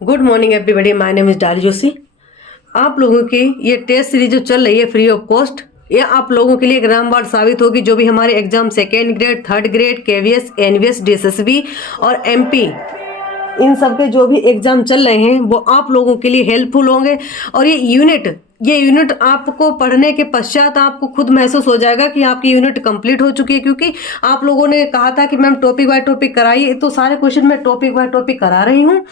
Good morning everybody, my name is डाली जोशी। आप लोगों की ये टेस्ट सीरीज जो चल रही है फ्री ऑफ कॉस्ट, ये आप लोगों के लिए एक रामबाण साबित होगी। जो भी हमारे exam second grade, third grade, KVS, NVS, DSSB और एमपी, इन सब के जो भी एग्जाम चल रहे हैं वो आप लोगों के लिए हेल्पफुल होंगे। और ये यूनिट आपको पढ़ने के पश्चात आपको खुद महसूस हो जाएगा कि आपकी यूनिट कंप्लीट हो चुकी है। क्योंकि आप लोगों ने कहा था कि मैम टॉपिक बाय टॉपिक कराइए, तो सारे क्वेश्चन मैं टॉपिक बाय टॉपिक करा रही हूँ।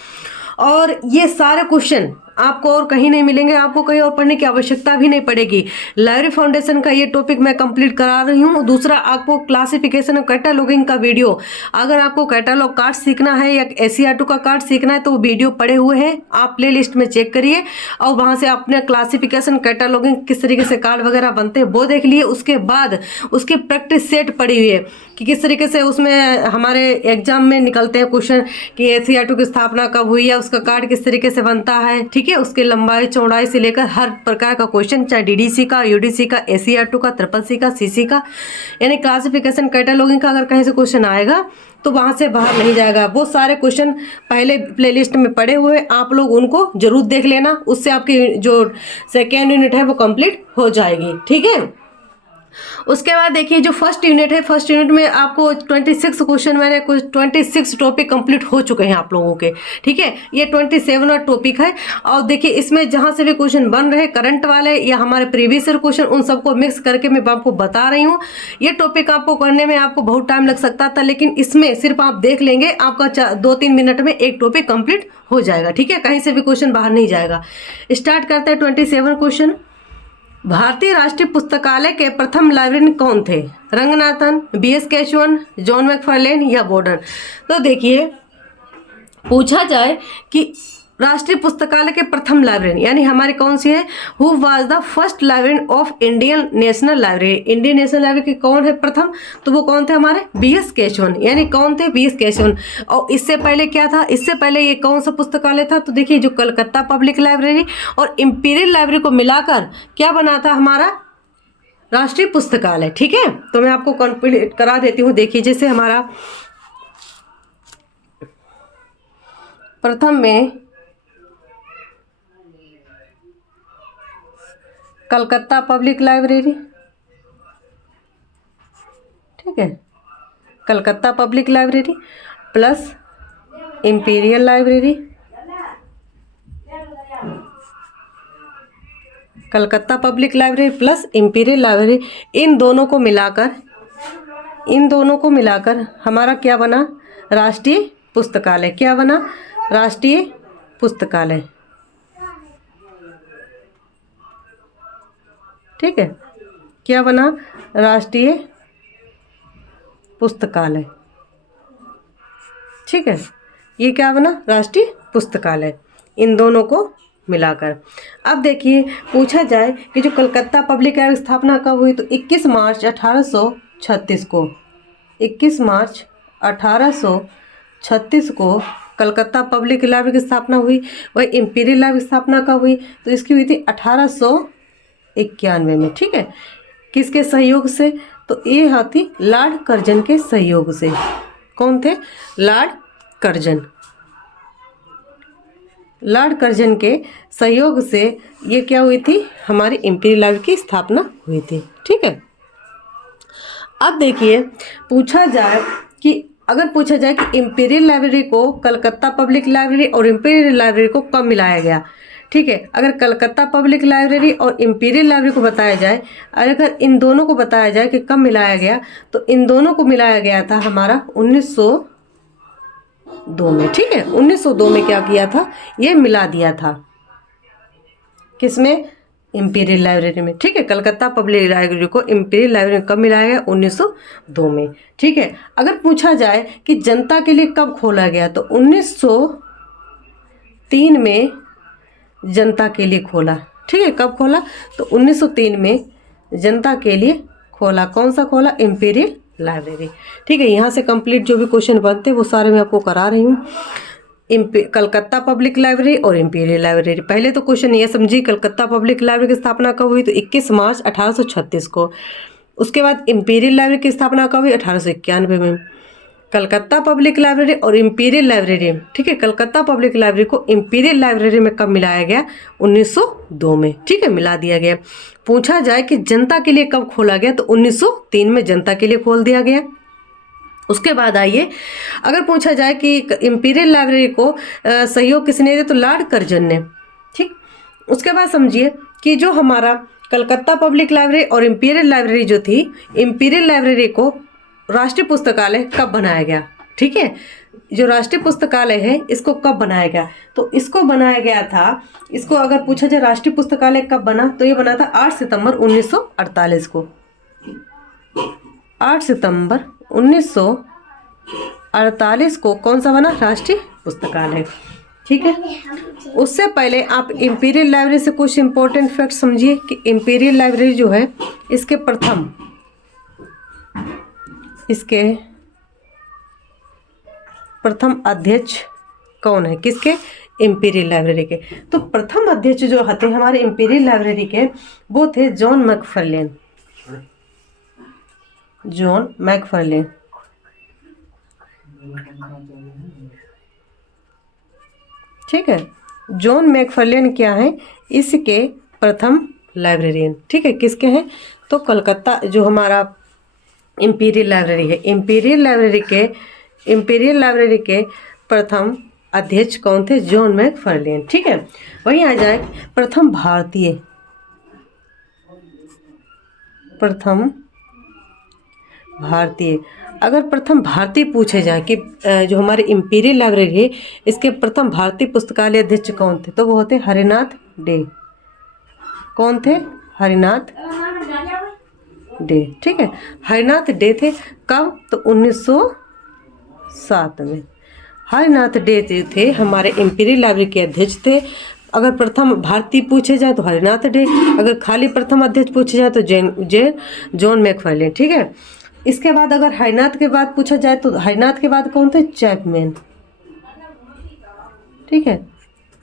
और ये सारे क्वेश्चन आपको और कहीं नहीं मिलेंगे, आपको कहीं और पढ़ने की आवश्यकता भी नहीं पड़ेगी। लाइब्रेरी फाउंडेशन का ये टॉपिक मैं कंप्लीट करा रही हूँ। दूसरा, आपको क्लासिफिकेशन और कैटालॉगिंग का वीडियो, अगर आपको कैटालॉग कार्ड सीखना है या SCRT का कार्ड सीखना है तो वो वीडियो पड़े हुए हैं, आप प्ले लिस्ट में चेक करिए और वहाँ से अपने क्लासिफिकेशन, कैटालॉगिंग किस तरीके से कार्ड वगैरह बनते हैं वो देख लिए। उसके बाद उसकी प्रैक्टिस सेट पड़ी हुई है कि किस तरीके से उसमें हमारे एग्जाम में निकलते हैं क्वेश्चन कि SCRT की स्थापना कब हुई है, उसका कार्ड किस तरीके से बनता है, ठीक है। उसके लंबाई चौड़ाई से लेकर हर प्रकार का क्वेश्चन, चाहे DDC का, UDC का, SCRT का, CCC का, CC का, यानी क्लासिफिकेशन कैटालॉगिंग का अगर कहीं से क्वेश्चन आएगा तो वहाँ से बाहर नहीं जाएगा। वो सारे क्वेश्चन पहले प्लेलिस्ट में पड़े हुए, आप लोग उनको जरूर देख लेना। उससे आपकी जो सेकेंड यूनिट है वो कंप्लीट हो जाएगी, ठीक है। उसके बाद देखिए जो फर्स्ट यूनिट है, फर्स्ट यूनिट में आपको 26 क्वेश्चन, मैंने कुछ 26 टॉपिक कंप्लीट हो चुके हैं आप लोगों के, ठीक है। ये 27वां टॉपिक है। और देखिए इसमें जहाँ से भी क्वेश्चन बन रहे, करंट वाले या हमारे प्रीवियस ईयर क्वेश्चन, उन सबको मिक्स करके मैं आपको बता रही हूँ। ये टॉपिक आपको करने में आपको बहुत टाइम लग सकता था, लेकिन इसमें सिर्फ आप देख लेंगे, आपका 2-3 मिनट में एक टॉपिक कंप्लीट हो जाएगा, ठीक है। कहीं से भी क्वेश्चन बाहर नहीं जाएगा। स्टार्ट करते हैं 27 क्वेश्चन। भारतीय राष्ट्रीय पुस्तकालय के प्रथम लाइब्रेरियन कौन थे? रंगनाथन, BS केशवन, जॉन मैकफार्लेन या बॉर्डन? तो देखिए पूछा जाए कि राष्ट्रीय पुस्तकालय के प्रथम लाइब्रेरियन यानी हमारी कौन सी है, who was the first librarian of Indian national library? Indian national library के कौन है प्रथम? तो वो कौन थे? हमारे BS केशवन। यानी कौन थे? BS केशवन। और इससे पहले क्या था? इससे पहले ये कौन सा पुस्तकालय था? तो देखिए जो कलकत्ता पब्लिक लाइब्रेरी और इंपीरियल लाइब्रेरी को मिलाकर क्या बना था हमारा राष्ट्रीय पुस्तकालय, ठीक है। तो मैं आपको कंप्लीट करा देती हूँ। देखिए जैसे हमारा प्रथम में कलकत्ता पब्लिक लाइब्रेरी, ठीक है, Calcutta Public Library plus Imperial Library, Calcutta Public Library plus Imperial Library, इन दोनों को मिलाकर हमारा क्या बना? राष्ट्रीय पुस्तकालय। क्या बना? राष्ट्रीय पुस्तकालय, ठीक है। क्या बना? राष्ट्रीय पुस्तकालय, ठीक है। ये क्या बना? राष्ट्रीय पुस्तकालय, इन दोनों को मिलाकर। अब देखिए पूछा जाए कि जो कलकत्ता पब्लिक लाइब्रेरी की स्थापना कब हुई, तो 21 मार्च 1836 को, 21 मार्च 1836 को कलकत्ता पब्लिक लाइब्रेरी की स्थापना हुई। वही इंपीरियल लाइब्रेरी की स्थापना कब हुई? तो इसकी हुई थी 1891 में, ठीक है। किसके सहयोग से? तो ये हाथी लॉर्ड कर्जन के सहयोग से। कौन थे? लॉर्ड कर्जन के सहयोग से ये क्या हुई थी? हमारी इंपीरियल लाइब्रेरी की स्थापना हुई थी, ठीक है। अब देखिए पूछा जाए कि इंपीरियल लाइब्रेरी को कलकत्ता पब्लिक लाइब्रेरी और इंपीरियल लाइब्रेरी को कब मिलाया गया, ठीक है। अगर कलकत्ता पब्लिक लाइब्रेरी और इंपीरियल लाइब्रेरी को बताया जाए, अगर इन दोनों को बताया जाए कि कब मिलाया गया, तो इन दोनों को मिलाया गया था हमारा 1902 में, ठीक है। 1902 में क्या किया था? ये मिला दिया था। किसमें? इंपीरियल लाइब्रेरी में, ठीक है। कलकत्ता पब्लिक लाइब्रेरी को इंपीरियल लाइब्रेरी में कब मिलाया गया? 1902 में, ठीक है। अगर पूछा जाए कि जनता के लिए कब खोला गया, तो 1903 में जनता के लिए खोला, ठीक है। कब खोला? तो 1903 में जनता के लिए खोला। कौन सा खोला? इंपीरियल लाइब्रेरी, ठीक है। यहाँ से कंप्लीट जो भी क्वेश्चन बनते हैं वो सारे मैं आपको करा रही हूँ। कलकत्ता पब्लिक लाइब्रेरी और इंपीरियल लाइब्रेरी। पहले तो क्वेश्चन ये समझिए, कलकत्ता पब्लिक लाइब्रेरी की स्थापना कब हुई? तो 21 मार्च 1836 को। उसके बाद इंपीरियल लाइब्रेरी की स्थापना कब हुई? 1891 में। कलकत्ता पब्लिक लाइब्रेरी और इंपीरियल लाइब्रेरी, ठीक है, कलकत्ता पब्लिक लाइब्रेरी को इंपीरियल लाइब्रेरी में कब मिलाया गया? 1902 में, ठीक है, मिला दिया गया। पूछा जाए कि जनता के लिए कब खोला गया, तो 1903 में जनता के लिए खोल दिया गया। उसके बाद आइए, अगर पूछा जाए कि इंपीरियल लाइब्रेरी को सहयोग किसने दिया, तो लॉर्ड कर्जन ने, ठीक। उसके बाद समझिए कि जो हमारा कलकत्ता पब्लिक लाइब्रेरी और इंपीरियल लाइब्रेरी जो थी, इंपीरियल लाइब्रेरी को राष्ट्रीय पुस्तकालय कब बनाया गया, ठीक है, जो राष्ट्रीय पुस्तकालय है इसको कब बनाया गया, तो इसको बनाया गया था, इसको अगर पूछा जाए राष्ट्रीय पुस्तकालय कब बना, तो ये बना था 8 सितंबर 1948 को। 8 सितंबर 1948 को कौन सा बना? राष्ट्रीय पुस्तकालय, ठीक है। उससे पहले आप इंपीरियल लाइब्रेरी से कुछ इंपॉर्टेंट फैक्ट समझिए कि इंपीरियल लाइब्रेरी जो है इसके प्रथम अध्यक्ष कौन है? किसके? इंपीरियल लाइब्रेरी के। तो प्रथम अध्यक्ष जो थे हमारे इंपीरियल लाइब्रेरी के, वो थे जॉन मैकफार्लेन। जॉन मैकफार्लेन, ठीक है। जॉन मैकफार्लेन क्या है? इसके प्रथम लाइब्रेरियन, ठीक है। किसके हैं? तो कलकत्ता जो हमारा इंपीरियल लाइब्रेरी है, इंपीरियल लाइब्रेरी के प्रथम अध्यक्ष कौन थे? जॉन मैकफार्लेन, ठीक है। वहीं आ जाए प्रथम भारतीय, अगर प्रथम भारतीय पूछे जाए कि जो हमारे इंपीरियल लाइब्रेरी है इसके प्रथम भारतीय पुस्तकालय अध्यक्ष कौन थे, तो वो होते हरिनाथ डे। कौन थे? हरिनाथ डे, ठीक है। हरिनाथ डे थे कब? तो 1907 में। हरिनाथ डे थे हमारे इंपीरियल लाइब्रेरी के अध्यक्ष थे। अगर प्रथम भारतीय पूछे जाए तो हरिनाथ डे, अगर खाली प्रथम अध्यक्ष पूछे जाए तो जॉन मैकफार्लेन, ठीक है। इसके बाद अगर हरिनाथ के बाद पूछा जाए तो हरिनाथ के बाद कौन थे? चैपमैन, ठीक है।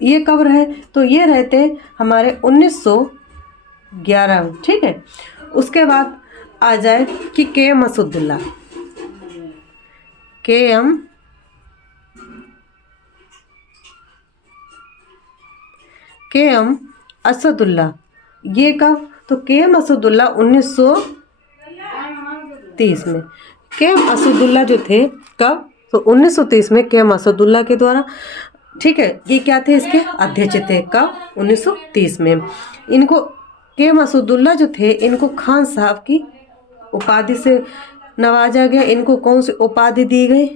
ये कब रहे? तो ये रहते हमारे 1911 में, ठीक है। उसके बाद आ जाए कि के एम असदुल्ला, ये कब? तो के एम असदुल्ला 1930 में। के एम असदुल्ला जो थे कब? तो 1930 में के एम असदुल्ला के द्वारा, ठीक है। ये क्या थे? इसके अध्यक्ष थे कब? 1930 में। इनको के एम असदुल्ला जो थे इनको खान साहब की उपाधि से नवाजा गया। इनको कौन सी उपाधि दी गई?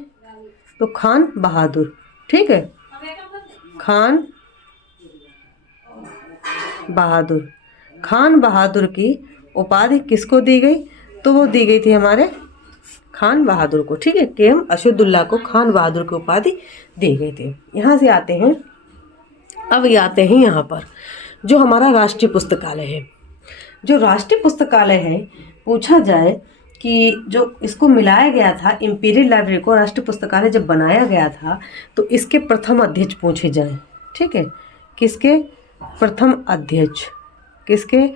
तो खान बहादुर, ठीक है। खान बहादुर की उपाधि किसको दी गई? तो वो दी गई थी हमारे खान बहादुर को, ठीक है। के एम असदुल्ला को खान बहादुर की उपाधि दी गई थी। यहाँ से आते हैं, अब ये आते हैं यहाँ पर जो हमारा राष्ट्रीय पुस्तकालय है। जो राष्ट्रीय पुस्तकालय है, पूछा जाए कि जो इसको मिलाया गया था इंपीरियल लाइब्रेरी को, राष्ट्रीय पुस्तकालय जब बनाया गया था तो इसके प्रथम अध्यक्ष पूछे जाए, ठीक है। किसके प्रथम अध्यक्ष? किसके?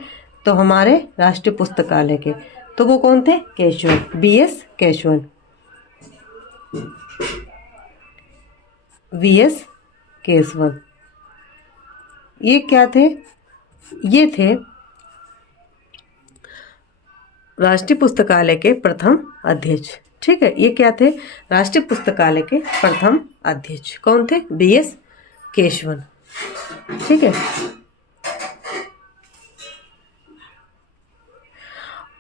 तो हमारे राष्ट्रीय पुस्तकालय के। तो वो कौन थे? Keshavan, BS Keshavan, VS Keshavan. ये क्या थे? ये थे राष्ट्रीय पुस्तकालय के प्रथम अध्यक्ष, ठीक है। ये क्या थे? राष्ट्रीय पुस्तकालय के प्रथम अध्यक्ष कौन थे? बीएस केशवन, ठीक है।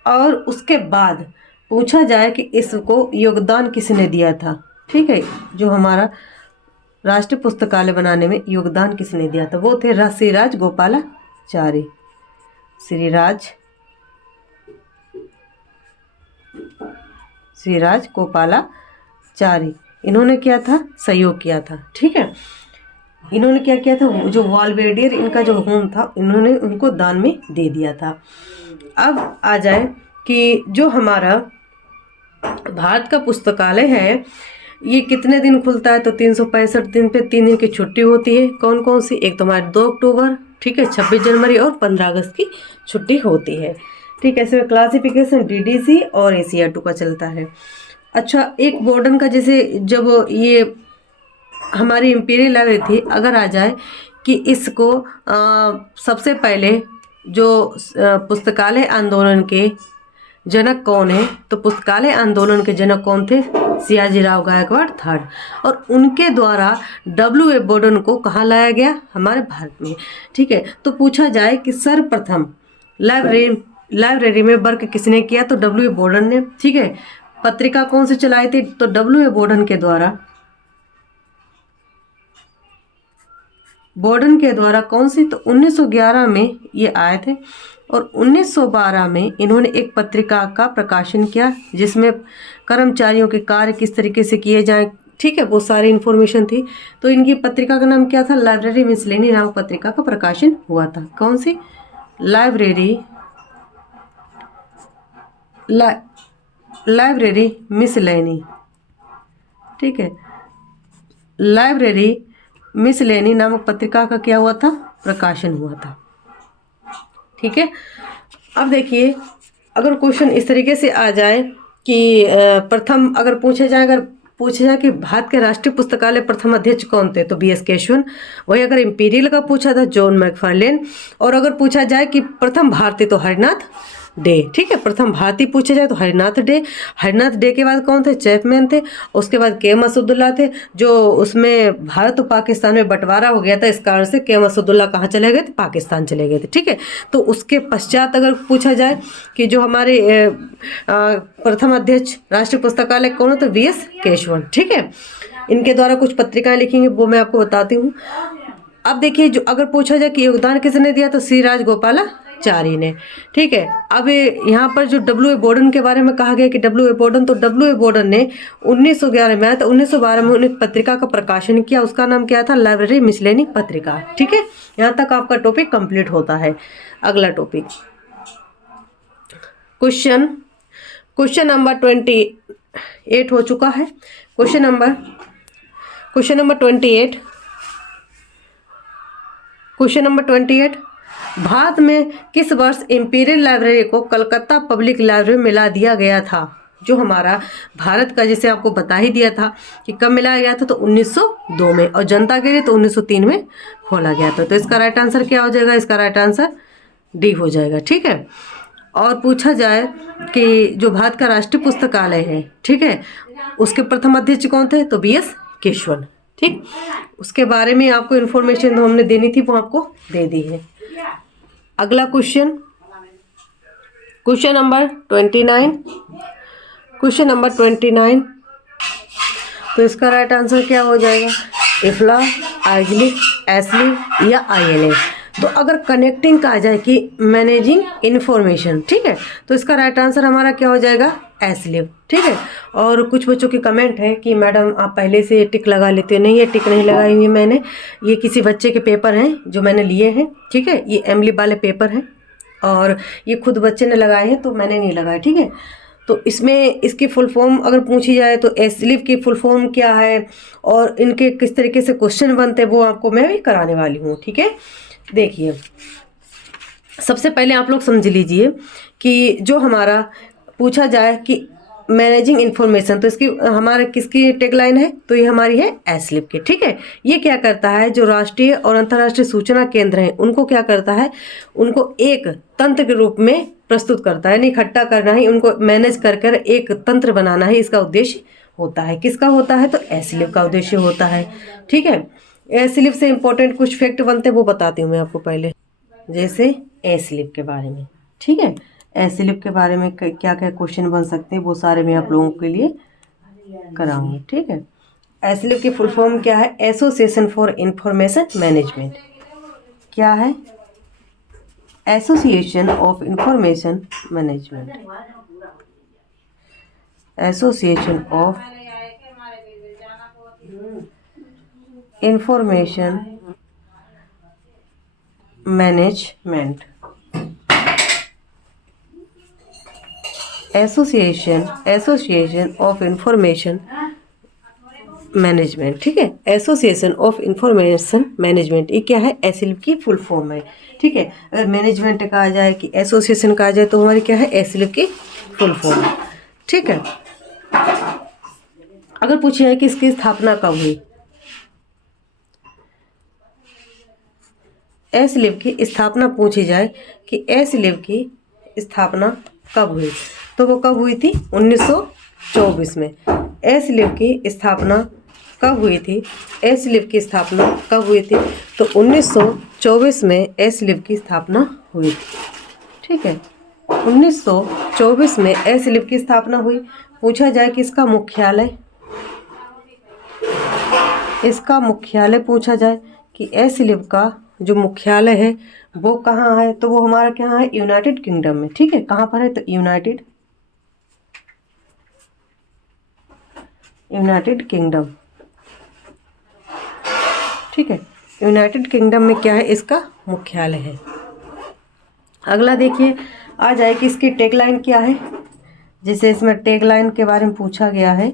और उसके बाद पूछा जाए कि इसको योगदान किसने दिया था, ठीक है। जो हमारा राष्ट्रीय पुस्तकालय बनाने में योगदान किसने दिया था? वो थे श्रीराज गोपालाचारी। श्रीराज गोपालाचारी, इन्होंने क्या था? सहयोग किया था, ठीक है। इन्होंने क्या किया था? जो वालवेडियर इनका जो होम था, इन्होंने उनको दान में दे दिया था। अब आ जाए कि जो हमारा भारत का पुस्तकालय है ये कितने दिन खुलता है? तो 365 दिन पे 3 दिन की छुट्टी होती है। कौन कौन सी? एक तो हमारे 2 अक्टूबर, ठीक है, 26 जनवरी और 15 अगस्त की छुट्टी होती है, ठीक है। इसमें क्लासिफिकेशन DDC और ACR2 का चलता है। अच्छा, एक बोर्डन का जैसे जब ये हमारी इंपीरियल लाइब्रेरी थी, अगर आ जाए कि इसको सबसे पहले जो पुस्तकालय आंदोलन के जनक कौन है, तो पुस्तकालय आंदोलन के जनक कौन थे? सियाजीराव गायकवाड़ थर्ड। और उनके द्वारा W.A. बोर्डन को कहाँ लाया गया? हमारे भारत में। ठीक है, तो पूछा जाए कि सर्वप्रथम लाइब्रेरी में वर्क किसने किया, तो W.A. बोर्डन ने। ठीक है, पत्रिका कौन से चलाई थी, तो W.A. बोर्डन के द्वारा कौन सी, तो 1911 में ये आए थे। और 1912 में इन्होंने एक पत्रिका का प्रकाशन किया जिसमें कर्मचारियों के कार्य किस तरीके से किए जाएं, ठीक है, वो सारी इन्फॉर्मेशन थी। तो इनकी पत्रिका का नाम क्या था? लाइब्रेरी मिसलेनी नामक पत्रिका का प्रकाशन हुआ था। कौन सी? लाइब्रेरी मिसलेनी। ठीक है, लाइब्रेरी मिसलेनी नामक पत्रिका का क्या हुआ था? प्रकाशन हुआ था। ठीक है, अब देखिए, अगर क्वेश्चन इस तरीके से आ जाए कि प्रथम अगर पूछा जाए कि भारत के राष्ट्रीय पुस्तकालय प्रथम अध्यक्ष कौन थे, तो B.S. केशवन। वही अगर इंपीरियल का पूछा था, जॉन मैकफार्लेन। और अगर पूछा जाए कि प्रथम भारतीय, तो हरिनाथ डे। ठीक है, प्रथम भारतीय पूछे जाए तो हरिनाथ डे के बाद कौन थे? चैपमैन थे। उसके बाद के मसूदुल्लाह थे, जो उसमें भारत और पाकिस्तान में बंटवारा हो गया था, इस कारण से के मसूदुल्लाह कहाँ चले गए थे? पाकिस्तान चले गए थे। ठीक है, तो उसके पश्चात अगर पूछा जाए कि जो हमारे प्रथम अध्यक्ष राष्ट्रीय पुस्तकालय कौन है, तो V.S. केशवन। ठीक है, इनके द्वारा कुछ पत्रिकाएं लिखी हैं, वो मैं आपको बताती हूँ। अब देखिए, जो अगर पूछा जाए कि योगदान किसने दिया, तो श्री राजगोपालाचारी ने। ठीक है, अब यहाँ पर जो W.A. बोर्डन के बारे में कहा गया कि W.A. बोर्डन, तो W.A. बोर्डन ने 1911 में आया, तो 1912 में उन्हें पत्रिका का प्रकाशन किया। उसका नाम क्या था? लाइब्रेरी मिसलेनी पत्रिका। ठीक है, यहाँ तक आपका टॉपिक कंप्लीट होता है। अगला टॉपिक, क्वेश्चन नंबर 28 हो चुका है। क्वेश्चन नंबर 28, भारत में किस वर्ष इंपीरियल लाइब्रेरी को कलकत्ता पब्लिक लाइब्रेरी में मिला दिया गया था? जो हमारा भारत का, जैसे आपको बता ही दिया था कि कब मिलाया गया था, तो 1902 में। और जनता के लिए तो 1903 में खोला गया था। तो इसका राइट आंसर क्या हो जाएगा? इसका राइट आंसर D हो जाएगा। ठीक है, और पूछा जाए कि जो भारत का राष्ट्रीय पुस्तकालय है, ठीक है, उसके प्रथम अध्यक्ष कौन थे, तो B.S. केशवन। ठीक, उसके बारे में आपको इन्फॉर्मेशन जो हमने देनी थी वो आपको दे दी है। अगला क्वेश्चन नंबर 29, तो इसका राइट आंसर क्या हो जाएगा? इफ्ला, आइजलिफ, एसलिफ या ILA। तो अगर कनेक्टिंग का आ जाए कि मैनेजिंग इन्फॉर्मेशन, ठीक है, तो इसका राइट आंसर हमारा क्या हो जाएगा? एसलिफ। ठीक है, और कुछ बच्चों की कमेंट है कि मैडम आप पहले से टिक लगा लेते हो। नहीं, ये टिक नहीं लगाई हुई मैंने, ये किसी बच्चे के पेपर हैं जो मैंने लिए हैं। ठीक है, ये एमली वाले पेपर हैं और ये खुद बच्चे ने लगाए हैं, तो मैंने नहीं लगाया। ठीक है, तो इसमें इसकी फुल फॉर्म अगर पूछी जाए तो एसलिफ की फुल फॉर्म क्या है और इनके किस तरीके से क्वेश्चन बनते हैं, वो आपको मैं भी कराने वाली हूँ। ठीक है, देखिए, सबसे पहले आप लोग समझ लीजिए कि जो हमारा पूछा जाए कि मैनेजिंग इन्फॉर्मेशन, तो इसकी हमारे किसकी टैगलाइन है, तो ये हमारी है एसलिफ की। ठीक है, ये क्या करता है, जो राष्ट्रीय और अंतर्राष्ट्रीय सूचना केंद्र हैं उनको क्या करता है, उनको एक तंत्र के रूप में प्रस्तुत करता है, यानी इकट्ठा करना ही, उनको मैनेज कर एक तंत्र बनाना ही इसका उद्देश्य होता है। किसका होता है, तो एसलिफ का उद्देश्य होता है। ठीक है, एसलिफ से इंपॉर्टेंट कुछ फैक्ट बनते हैं वो बताती हूँ मैं आपको पहले, जैसे एसलिफ के बारे में। ठीक है, एसलिफ के बारे में क्या क्या क्वेश्चन बन सकते हैं वो सारे मैं आप लोगों के लिए कराऊंगी। ठीक है, एसलिफ की फुल फॉर्म क्या है? Association for information management. क्या है? Association of information management. Association of information management. Association of information management. ठीक है, एसोसिएशन ऑफ इंफॉर्मेशन मैनेजमेंट, ये क्या है? एसलिफ की फुल फॉर्म है। ठीक है, अगर मैनेजमेंट का आ जाए कि एसोसिएशन का आ जाए तो हमारी क्या है? एसलिफ की फुल फॉर्म। ठीक है, अगर पूछा जाए कि इसकी स्थापना कब हुई, एसलीव की स्थापना पूछी जाए कि एसलीव की स्थापना कब हुई, तो वो कब हुई थी? 1924 में। एसलीव की स्थापना कब हुई थी? एसलीव की स्थापना कब हुई थी? तो 1924 में एसलीव की स्थापना हुई थी। ठीक है, 1924 में एसलीव की स्थापना हुई। पूछा जाए कि इसका मुख्यालय, पूछा जाए कि एसलीव का जो मुख्यालय है वो कहाँ है, तो वो हमारा क्या है? यूनाइटेड किंगडम में। ठीक है, कहाँ पर है? तो यूनाइटेड किंगडम। ठीक है, यूनाइटेड किंगडम में क्या है? इसका मुख्यालय है। अगला देखिए, आ जाए कि इसकी टैगलाइन क्या है। जैसे इसमें टैगलाइन के बारे में पूछा गया है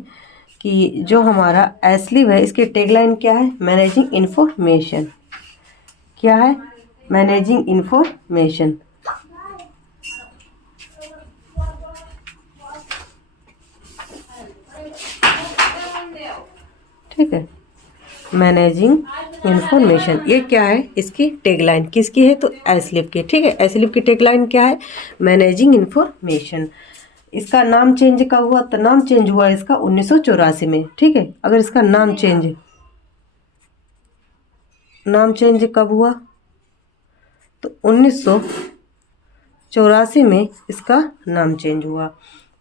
कि जो हमारा एसलीव है इसकी टैगलाइन क्या है? Managing information. क्या है? Managing information. ठीक है, मैनेजिंग इंफॉर्मेशन, ये क्या है? इसकी टैगलाइन किसकी है? तो एसलीव की। ठीक है, एसलीव की टैगलाइन क्या है? Managing information. इसका नाम चेंज कब हुआ? तो नाम चेंज हुआ इसका 1984 में। ठीक है, अगर इसका नाम चेंज कब हुआ? तो 1984 में इसका नाम चेंज हुआ।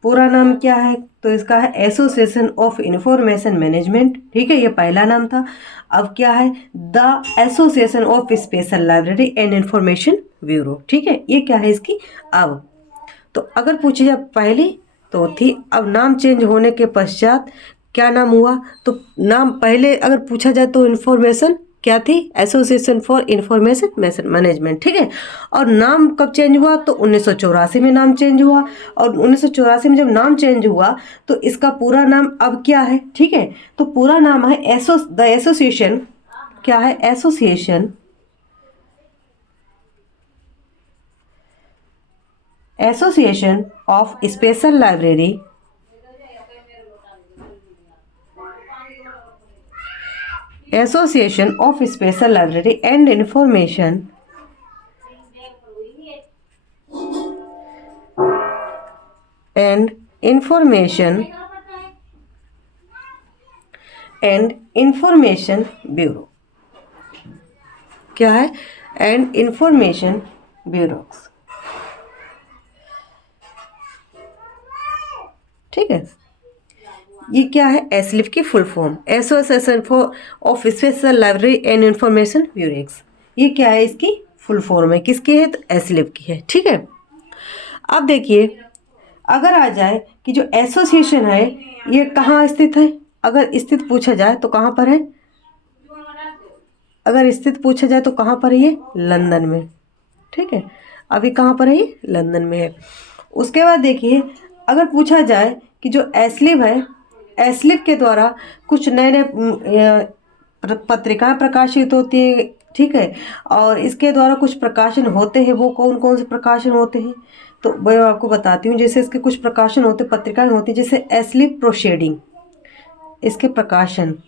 पूरा नाम क्या है? तो इसका है एसोसिएशन ऑफ इंफॉर्मेशन मैनेजमेंट। ठीक है, ये पहला नाम था। अब क्या है? The association of special library and information bureau. ठीक है, ये क्या है इसकी? अब तो अगर पूछे जाए पहले तो थी, अब नाम चेंज होने के पश्चात क्या नाम हुआ? तो नाम पहले अगर पूछा जाए तो इंफॉर्मेशन क्या थी? Association for information management. ठीक है, और नाम कब चेंज हुआ? तो 1984 में नाम चेंज हुआ। और 1984 में जब नाम चेंज हुआ तो इसका पूरा नाम अब क्या है? ठीक है, तो पूरा नाम है द एसोसिएशन। क्या है? Association of special library and information bureau. क्या है? And information bureau. ठीक है, ये क्या है? एसलीव की full form, association for of special library and information bureaux. ये क्या है? इसकी फुल फॉर्म है। किसकी है? तो एसलीव की है। ठीक है, अब देखिए, अगर आ जाए कि जो एसोसिएशन है ये कहाँ स्थित है? अगर स्थित पूछा जाए तो कहाँ पर है? अगर स्थित पूछा जाए तो कहाँ पर है? ये लंदन में। ठीक है, अभी कहाँ पर है? ये लंदन में है। उसके बाद देखिए, अगर पूछा जाए कि जो एसलीव है, एसलीव के द्वारा कुछ नए नए पत्रिकाएं प्रकाशित होती है। ठीक है, और इसके द्वारा कुछ प्रकाशन होते हैं। वो कौन कौन से प्रकाशन होते हैं? तो मैं आपको बताती हूँ। जैसे इसके कुछ प्रकाशन होते, पत्रिकाएं होती हैं, जैसे एसलीव प्रोसीडिंग। इसके प्रकाशन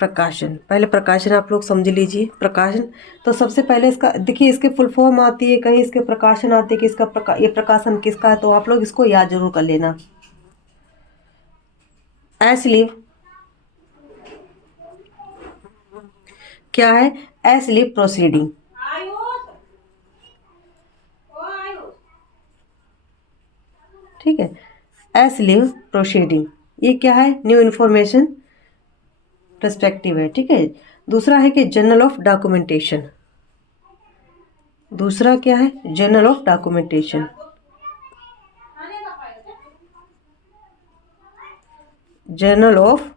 पहले प्रकाशन आप लोग समझ लीजिए। प्रकाशन तो सबसे पहले इसका देखिए, इसके फुल फॉर्म आती है, कहीं इसके प्रकाशन आते हैं कि इसका ये प्रकाशन किसका है, तो आप लोग इसको याद जरूर कर लेना। एसलीव क्या है? एसलीव प्रोसीडिंग। ठीक है, एसलीव प्रोसीडिंग ये क्या है? न्यू इन्फॉर्मेशन पर्सपेक्टिव है। ठीक है, दूसरा है कि जर्नल ऑफ डॉक्यूमेंटेशन। दूसरा क्या है? Journal of documentation. Journal of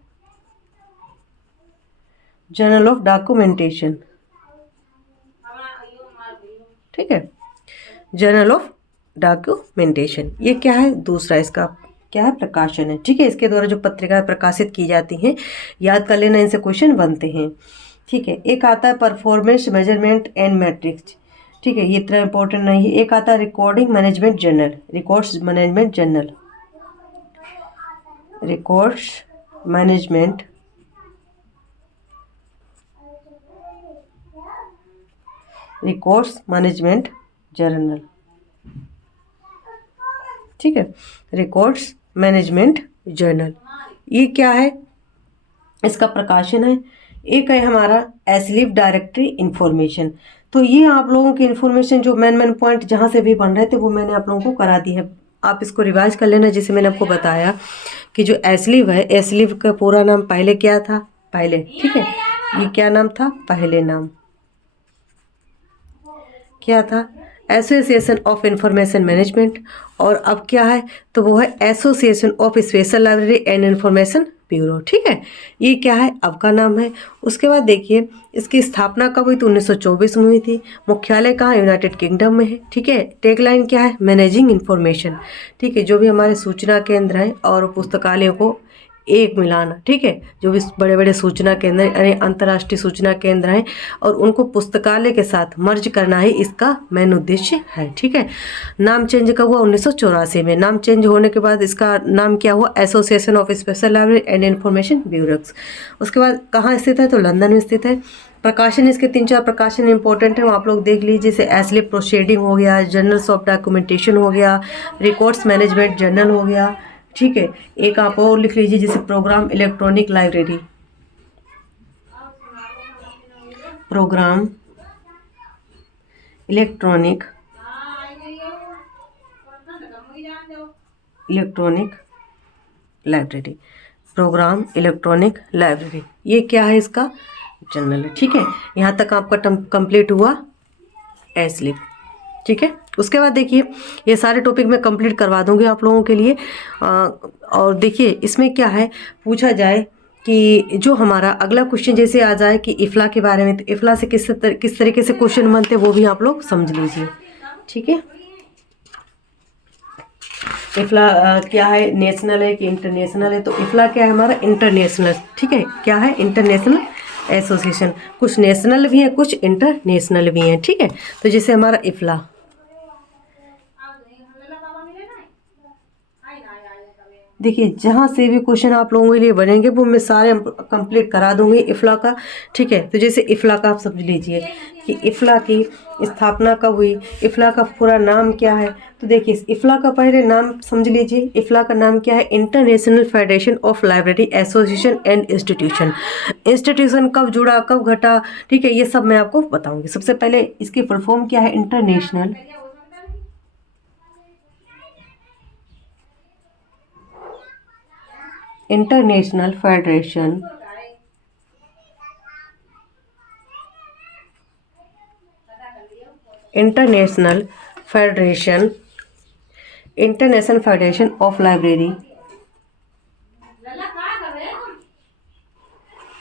documentation. ठीक है, जर्नल ऑफ डॉक्यूमेंटेशन ये क्या है? दूसरा इसका क्या है? प्रकाशन है। ठीक है, इसके द्वारा जो पत्रिकाएं प्रकाशित की जाती हैं, याद कर लेना, इनसे क्वेश्चन बनते हैं। ठीक है, एक आता है परफॉर्मेंस मेजरमेंट एंड मैट्रिक्स। ठीक है, ये इतना इम्पोर्टेंट नहीं है। एक आता है recording management journal, records management journal, records management journal, ठीक है, रिकॉर्ड्स मैनेजमेंट जर्नल। ये क्या है, इसका प्रकाशन है। एक है हमारा एसलीफ डायरेक्टरी इंफॉर्मेशन। तो ये आप लोगों की इंफॉर्मेशन जो मेन पॉइंट जहाँ से भी बन रहे थे वो मैंने आप लोगों को करा दी है, आप इसको रिवाइज कर लेना। जैसे मैंने आपको बताया कि जो एसलीफ है, एसलीफ का पूरा नाम पहले क्या था, पहले, ठीक है, ये क्या नाम था, पहले नाम क्या था, एसोसिएशन ऑफ इंफॉर्मेशन मैनेजमेंट, और अब क्या है, तो वो है association of special library and information bureau, ठीक है, ये क्या है, अब का नाम है। उसके बाद देखिए इसकी स्थापना कब हुई, तो 1924 में हुई थी। मुख्यालय कहाँ, यूनाइटेड किंगडम में है, ठीक है। टैगलाइन क्या है, मैनेजिंग इंफॉर्मेशन, ठीक है, जो भी हमारे सूचना केंद्र हैं और पुस्तकालयों को एक मिलाना, ठीक है, जो भी बड़े बड़े सूचना केंद्र यानी अंतर्राष्ट्रीय सूचना केंद्र हैं और उनको पुस्तकालय के साथ मर्ज करना ही इसका मेन उद्देश्य है, ठीक है। नाम चेंज कब हुआ, 1984 में। नाम चेंज होने के बाद इसका नाम क्या हुआ, association of special library and information bureaus. उसके बाद कहाँ स्थित है, तो लंदन में स्थित है। प्रकाशन इसके 3-4 प्रकाशन इंपॉर्टेंट है, आप लोग देख लीजिए। जैसे एसलीफ प्रोसीडिंग हो गया, जर्नल्स ऑफ डॉक्यूमेंटेशन हो गया, रिकॉर्ड्स मैनेजमेंट जर्नल हो गया, ठीक है। एक आप और लिख लीजिए जैसे program electronic library, program electronic library, program electronic library, ये क्या है, इसका जर्नल है, ठीक है। यहाँ तक आपका कंप्लीट हुआ एसलीफ, ठीक है। उसके बाद देखिए ये सारे टॉपिक मैं कंप्लीट करवा दूंगी आप लोगों के लिए। और देखिए इसमें क्या है, पूछा जाए कि जो हमारा अगला क्वेश्चन जैसे आ जाए कि इफ्ला के बारे में, तो इफ्ला से किस तरीके से क्वेश्चन बनते हैं वो भी आप लोग समझ लीजिए, ठीक है। इफ्ला क्या है, नेशनल है कि इंटरनेशनल है, तो इफ्ला क्या है हमारा, इंटरनेशनल, ठीक है। क्या है, इंटरनेशनल एसोसिएशन। कुछ नेशनल भी है, कुछ इंटरनेशनल भी हैं, ठीक है। तो जैसे हमारा इफ्ला, देखिए जहाँ से भी क्वेश्चन आप लोगों के लिए बनेंगे वो मैं सारे कंप्लीट करा दूंगी इफ्ला का, ठीक है। तो जैसे इफ्ला का आप समझ लीजिए कि इफ्ला की स्थापना कब हुई, इफ्ला का पूरा नाम क्या है। तो देखिए इफ्ला का पहले नाम समझ लीजिए, इफ्ला का नाम क्या है, international federation of library association and institution. Institution कब जुड़ा, कब घटा, ठीक है, ये सब मैं आपको बताऊंगी। सबसे पहले इसकी फुल फॉर्म क्या है, international federation international federation of library,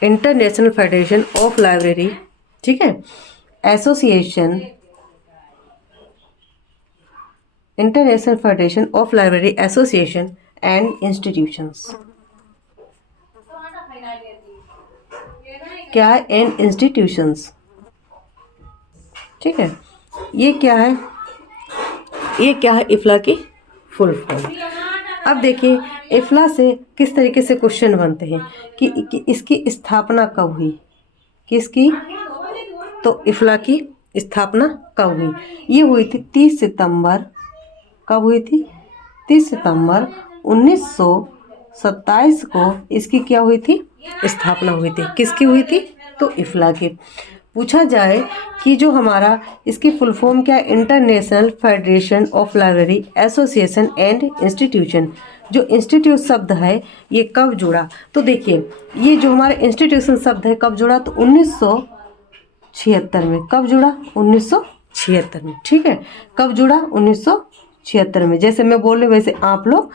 international federation of library, ठीक है, association, international federation of library association and institutions, क्या है, एंड इंस्टीट्यूशंस, ठीक है। ये क्या है, ये क्या है, इफ्ला की फुल फॉर्म। अब देखिए इफ्ला से किस तरीके से क्वेश्चन बनते हैं कि इसकी स्थापना कब हुई, किसकी, तो इफ्ला की स्थापना कब हुई, ये हुई थी 30 सितंबर, कब हुई थी, 30 सितंबर 1927 को इसकी क्या हुई थी, स्थापना हुई थी। किसकी हुई थी, तो इफ्ला की। पूछा जाए कि जो हमारा इसकी फुल फॉर्म क्या है, international federation of library association and institution, जो इंस्टीट्यूट शब्द है ये कब जुड़ा, तो देखिए ये जो हमारा इंस्टीट्यूशन शब्द है कब जुड़ा, तो 1976 में। कब जुड़ा, 1976 में, ठीक है। कब जुड़ा, 1976 में। जैसे मैं बोल रही वैसे आप लोग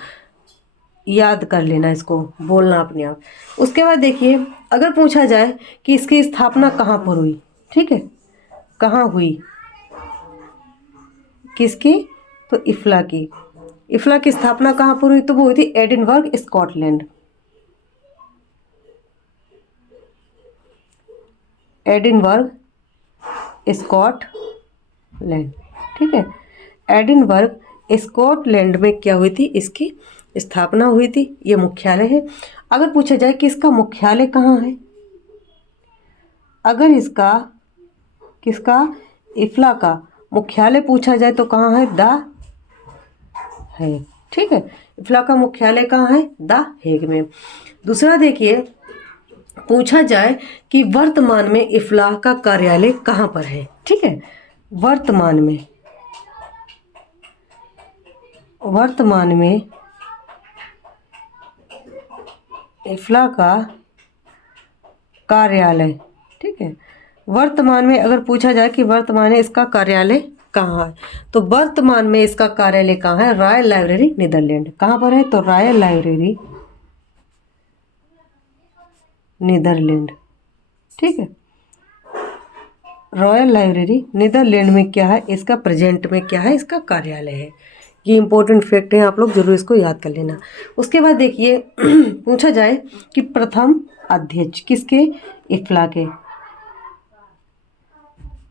याद कर लेना, इसको बोलना अपने आप। उसके बाद देखिए अगर पूछा जाए कि इसकी स्थापना कहाँ पर हुई, ठीक है, कहाँ हुई, किसकी, तो इफ्ला की। इफ्ला की स्थापना कहाँ पर हुई, तो वो हुई थी Edinburgh, Scotland, Edinburgh, Scotland, land. ठीक है, एडिनबर्ग स्कॉटलैंड में क्या हुई थी, इसकी स्थापना हुई थी, ये मुख्यालय है। अगर पूछा जाए कि इसका मुख्यालय कहाँ है, अगर इसका किसका, इफ्ला का मुख्यालय पूछा जाए तो कहाँ है, द हेग। ठीक है, इफ्ला का मुख्यालय कहाँ है, द हेग में। दूसरा देखिए, पूछा जाए कि वर्तमान में इफ्लाह का कार्यालय कहाँ पर है। ठीक है, वर्तमान में इफ्ला का कार्यालय, ठीक है, वर्तमान में अगर पूछा जाए कि वर्तमान में इसका कार्यालय कहाँ है, तो वर्तमान में इसका कार्यालय कहाँ है, रॉयल लाइब्रेरी नीदरलैंड। कहाँ पर है, तो रॉयल लाइब्रेरी नीदरलैंड। ठीक है, रॉयल लाइब्रेरी नीदरलैंड में क्या है, इसका प्रेजेंट में क्या है, इसका कार्यालय है। ये इंपॉर्टेंट फैक्ट है, आप लोग जरूर इसको याद कर लेना। उसके बाद देखिए पूछा जाए कि प्रथम अध्यक्ष किसके, इफ्ला के,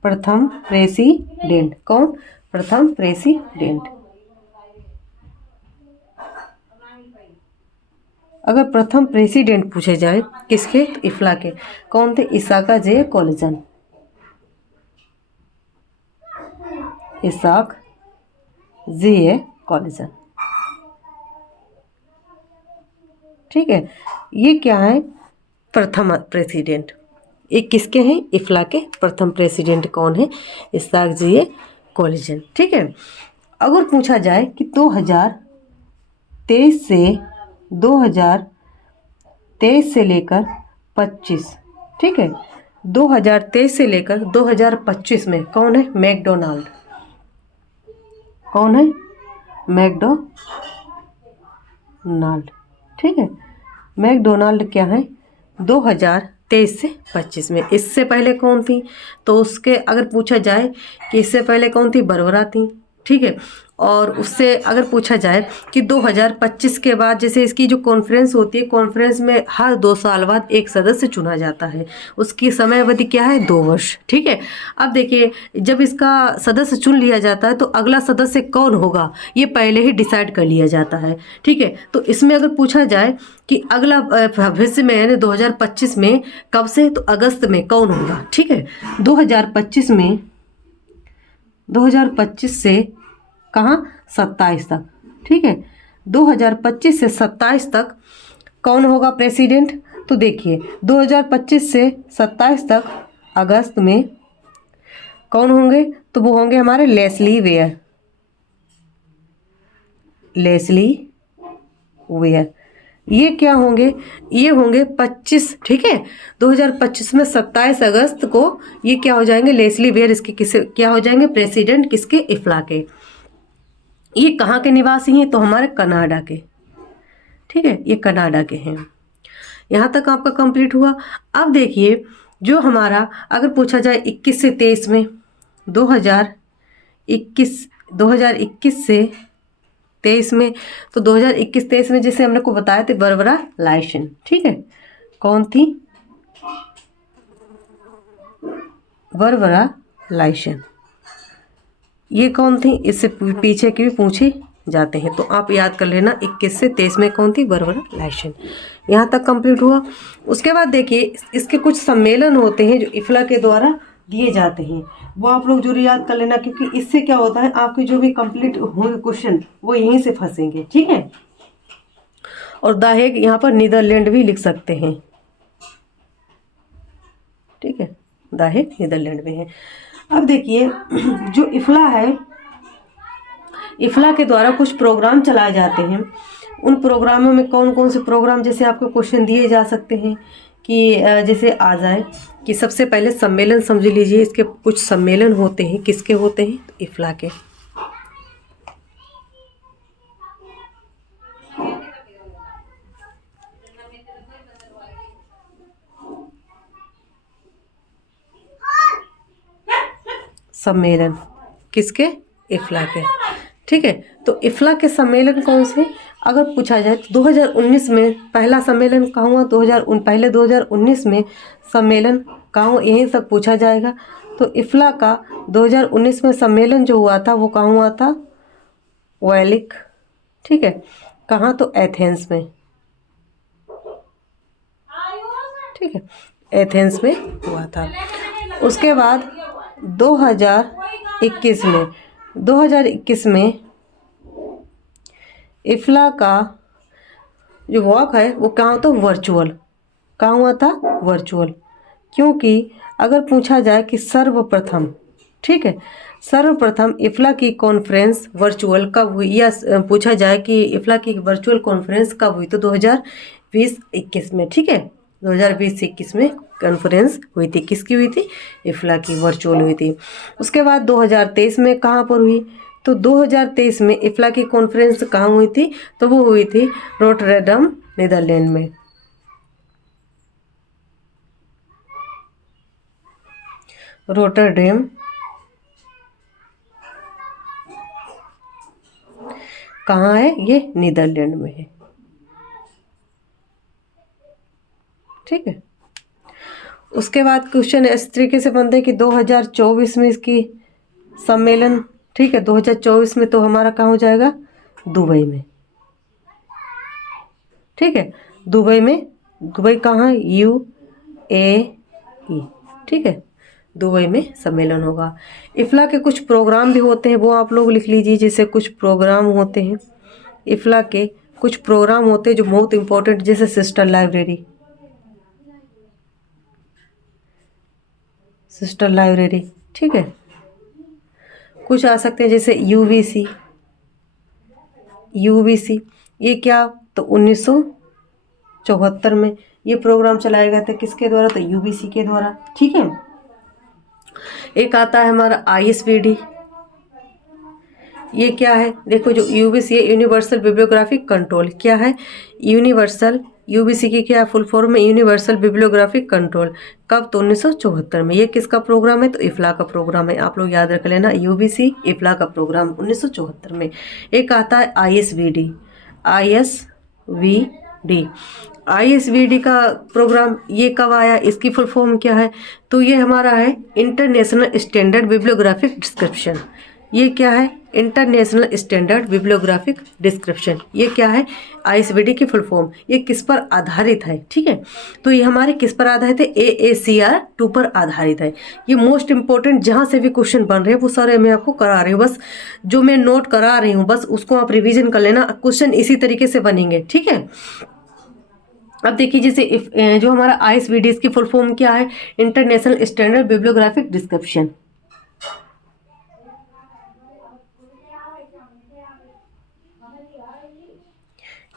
प्रथम प्रेसिडेंट कौन, प्रथम प्रेसिडेंट। अगर प्रथम प्रेसिडेंट पूछे जाए किसके, तो इफ्ला के, कौन थे, इसाक जे कॉलेजन, इसाक जे कॉलेजन। ठीक है, ये क्या है, प्रथम प्रेसिडेंट। ये किसके हैं, इफ्ला के प्रथम प्रेसिडेंट कौन है, इसाक जे कॉलेजन। ठीक है, अगर पूछा जाए कि 2023 से लेकर 25, ठीक है, 2023 से लेकर 2025 में कौन है, मैकडोनाल्ड। कौन है, मैकडोनाल्ड। ठीक है, मैकडोनाल्ड क्या है, 2023 से 25 में। इससे पहले कौन थी, तो उसके अगर पूछा जाए कि इससे पहले कौन थी, बरबरा थी। ठीक है, और उससे अगर पूछा जाए कि 2025 के बाद जैसे इसकी जो कॉन्फ्रेंस होती है, कॉन्फ्रेंस में हर 2 साल बाद एक सदस्य चुना जाता है, उसकी समय अवधि क्या है, 2 वर्ष। ठीक है, अब देखिए जब इसका सदस्य चुन लिया जाता है तो अगला सदस्य कौन होगा ये पहले ही डिसाइड कर लिया जाता है। ठीक है, तो इसमें अगर पूछा जाए कि अगला भविष्य में यानी 2025 में कब से, तो अगस्त में कौन होगा। ठीक है, 2025 से कहाँ, 27 तक। ठीक है, 2025 से 27 तक कौन होगा प्रेसिडेंट, तो देखिए 2025 से 27 तक अगस्त में कौन होंगे, तो वो होंगे हमारे लेस्ली वेयर। ये क्या होंगे, ये होंगे 25। ठीक है, 2025 में 27 अगस्त को ये क्या हो जाएंगे, लेस्ली वेयर इसके किसे क्या हो जाएंगे, प्रेसिडेंट किसके, इफ्ला के। ये कहाँ के निवासी हैं, तो हमारे कनाडा के। ठीक है, ये कनाडा के हैं। यहाँ तक आपका कंप्लीट हुआ। अब देखिए जो हमारा अगर पूछा जाए 21 से 23 में, 2021 से 23 में, तो 2021-23 में जैसे हमने को बताया थे बरबरा लाइसन। ठीक है, कौन थी, बरबरा लाइसन। ये कौन थी, इससे पीछे की भी पूछे जाते हैं, तो आप याद कर लेना 21 से 23 में कौन थी, बरबरा लाइसन। यहाँ तक कंप्लीट हुआ। उसके बाद देखिए इसके कुछ सम्मेलन होते हैं जो इफ्ला के द्वारा दिए जाते हैं, वो आप लोग जरूर याद कर लेना, क्योंकि इससे क्या होता है आपके जो भी कंप्लीट होंगे क्वेश्चन वो यहीं से फंसेंगे। ठीक है, और द हेग यहाँ पर नीदरलैंड भी लिख सकते हैं। ठीक है, द हेग नीदरलैंड में है। अब देखिए जो इफ्ला है, इफ्ला के द्वारा कुछ प्रोग्राम चलाए जाते हैं। उन प्रोग्रामों में कौन कौन से प्रोग्राम जैसे आपको क्वेश्चन दिए जा सकते हैं कि जैसे आ जाए कि सबसे पहले सम्मेलन समझ लीजिए, इसके कुछ सम्मेलन होते हैं, किसके होते हैं, तो इफ्ला के। सम्मेलन किसके, इफ्ला के। ठीक है, तो इफ्ला के सम्मेलन कौन से, अगर पूछा जाए तो 2019 में पहला सम्मेलन कहाँ हुआ, पहले 2019 में सम्मेलन कहाँ, यही सब पूछा जाएगा। तो इफ्ला का 2019 में सम्मेलन जो हुआ था वो कहाँ हुआ था? वैलिक, ठीक है। कहाँ? तो एथेंस में, ठीक है, एथेंस में हुआ था। उसके बाद 2021 में इफ्ला का जो वॉक है वो कहाँ होता? वर्चुअल। कहाँ हुआ था? वर्चुअल। क्योंकि अगर पूछा जाए कि सर्वप्रथम, ठीक है, सर्वप्रथम इफ्ला की कॉन्फ्रेंस वर्चुअल कब हुई, या पूछा जाए कि इफ्ला की वर्चुअल कॉन्फ्रेंस कब हुई, तो 2020-21 में, ठीक है, 2020-21 में कॉन्फ्रेंस हुई थी। किसकी हुई थी? इफ्ला की वर्चुअल हुई थी। उसके बाद 2023 में कहाँ पर हुई? तो 2023 में इफ्ला की कॉन्फ्रेंस कहाँ हुई थी? तो वो हुई थी रोटरडैम, नीदरलैंड में। रोटरडैम कहाँ है? ये नीदरलैंड में है, ठीक है। उसके बाद क्वेश्चन इस तरीके से बनते हैं कि 2024 में इसकी सम्मेलन, ठीक है, 2024 में तो हमारा कहाँ हो जाएगा? दुबई में, ठीक है, दुबई में। दुबई कहाँ? UAE, ठीक है, दुबई में सम्मेलन होगा। इफ्ला के कुछ प्रोग्राम भी होते हैं, वो आप लोग लिख लीजिए। जैसे कुछ प्रोग्राम होते हैं इफ्ला के, कुछ प्रोग्राम होते हैं जो बहुत इंपॉर्टेंट, जैसे सिस्टर लाइब्रेरी, ठीक है। कुछ आ सकते हैं जैसे यूबीसी, ये क्या? तो 1974 में ये प्रोग्राम चलाया गया था। किसके द्वारा? तो यूबीसी के द्वारा, ठीक है। एक आता है हमारा ISBD, ये क्या है? देखो, जो यूबीसी है, यूनिवर्सल बिब्लियोग्राफिक कंट्रोल, क्या है? यूनिवर्सल, यूबीसी की क्या फुल फॉर्म है? Universal bibliographic control. कब? तो 1974 में। ये किसका प्रोग्राम है? तो इफ्ला का प्रोग्राम है। आप लोग याद रख लेना, यूबीसी इफ्ला का प्रोग्राम 1974 में। एक आता है ISBD का प्रोग्राम, ये कब आया? इसकी फुल फॉर्म क्या है? तो ये हमारा है इंटरनेशनल स्टैंडर्ड बिब्लियोग्राफिक डिस्क्रिप्शन। ये क्या है? International standard bibliographic description. ये क्या है? ISBD की फुल फॉर्म। ये किस पर आधारित है? ठीक है, तो ये हमारे किस पर आधारित है? AACR 2 पर आधारित है। ये मोस्ट इंपॉर्टेंट जहाँ से भी क्वेश्चन बन रहे हैं वो सारे मैं आपको करा रही हूँ, बस जो मैं नोट करा रही हूँ बस उसको आप रिविजन कर लेना। क्वेश्चन इसी तरीके से बनेंगे, ठीक है। अब देखिए, जैसे जो हमारा ISBD, इसकी फुल फॉर्म क्या है? International standard bibliographic description.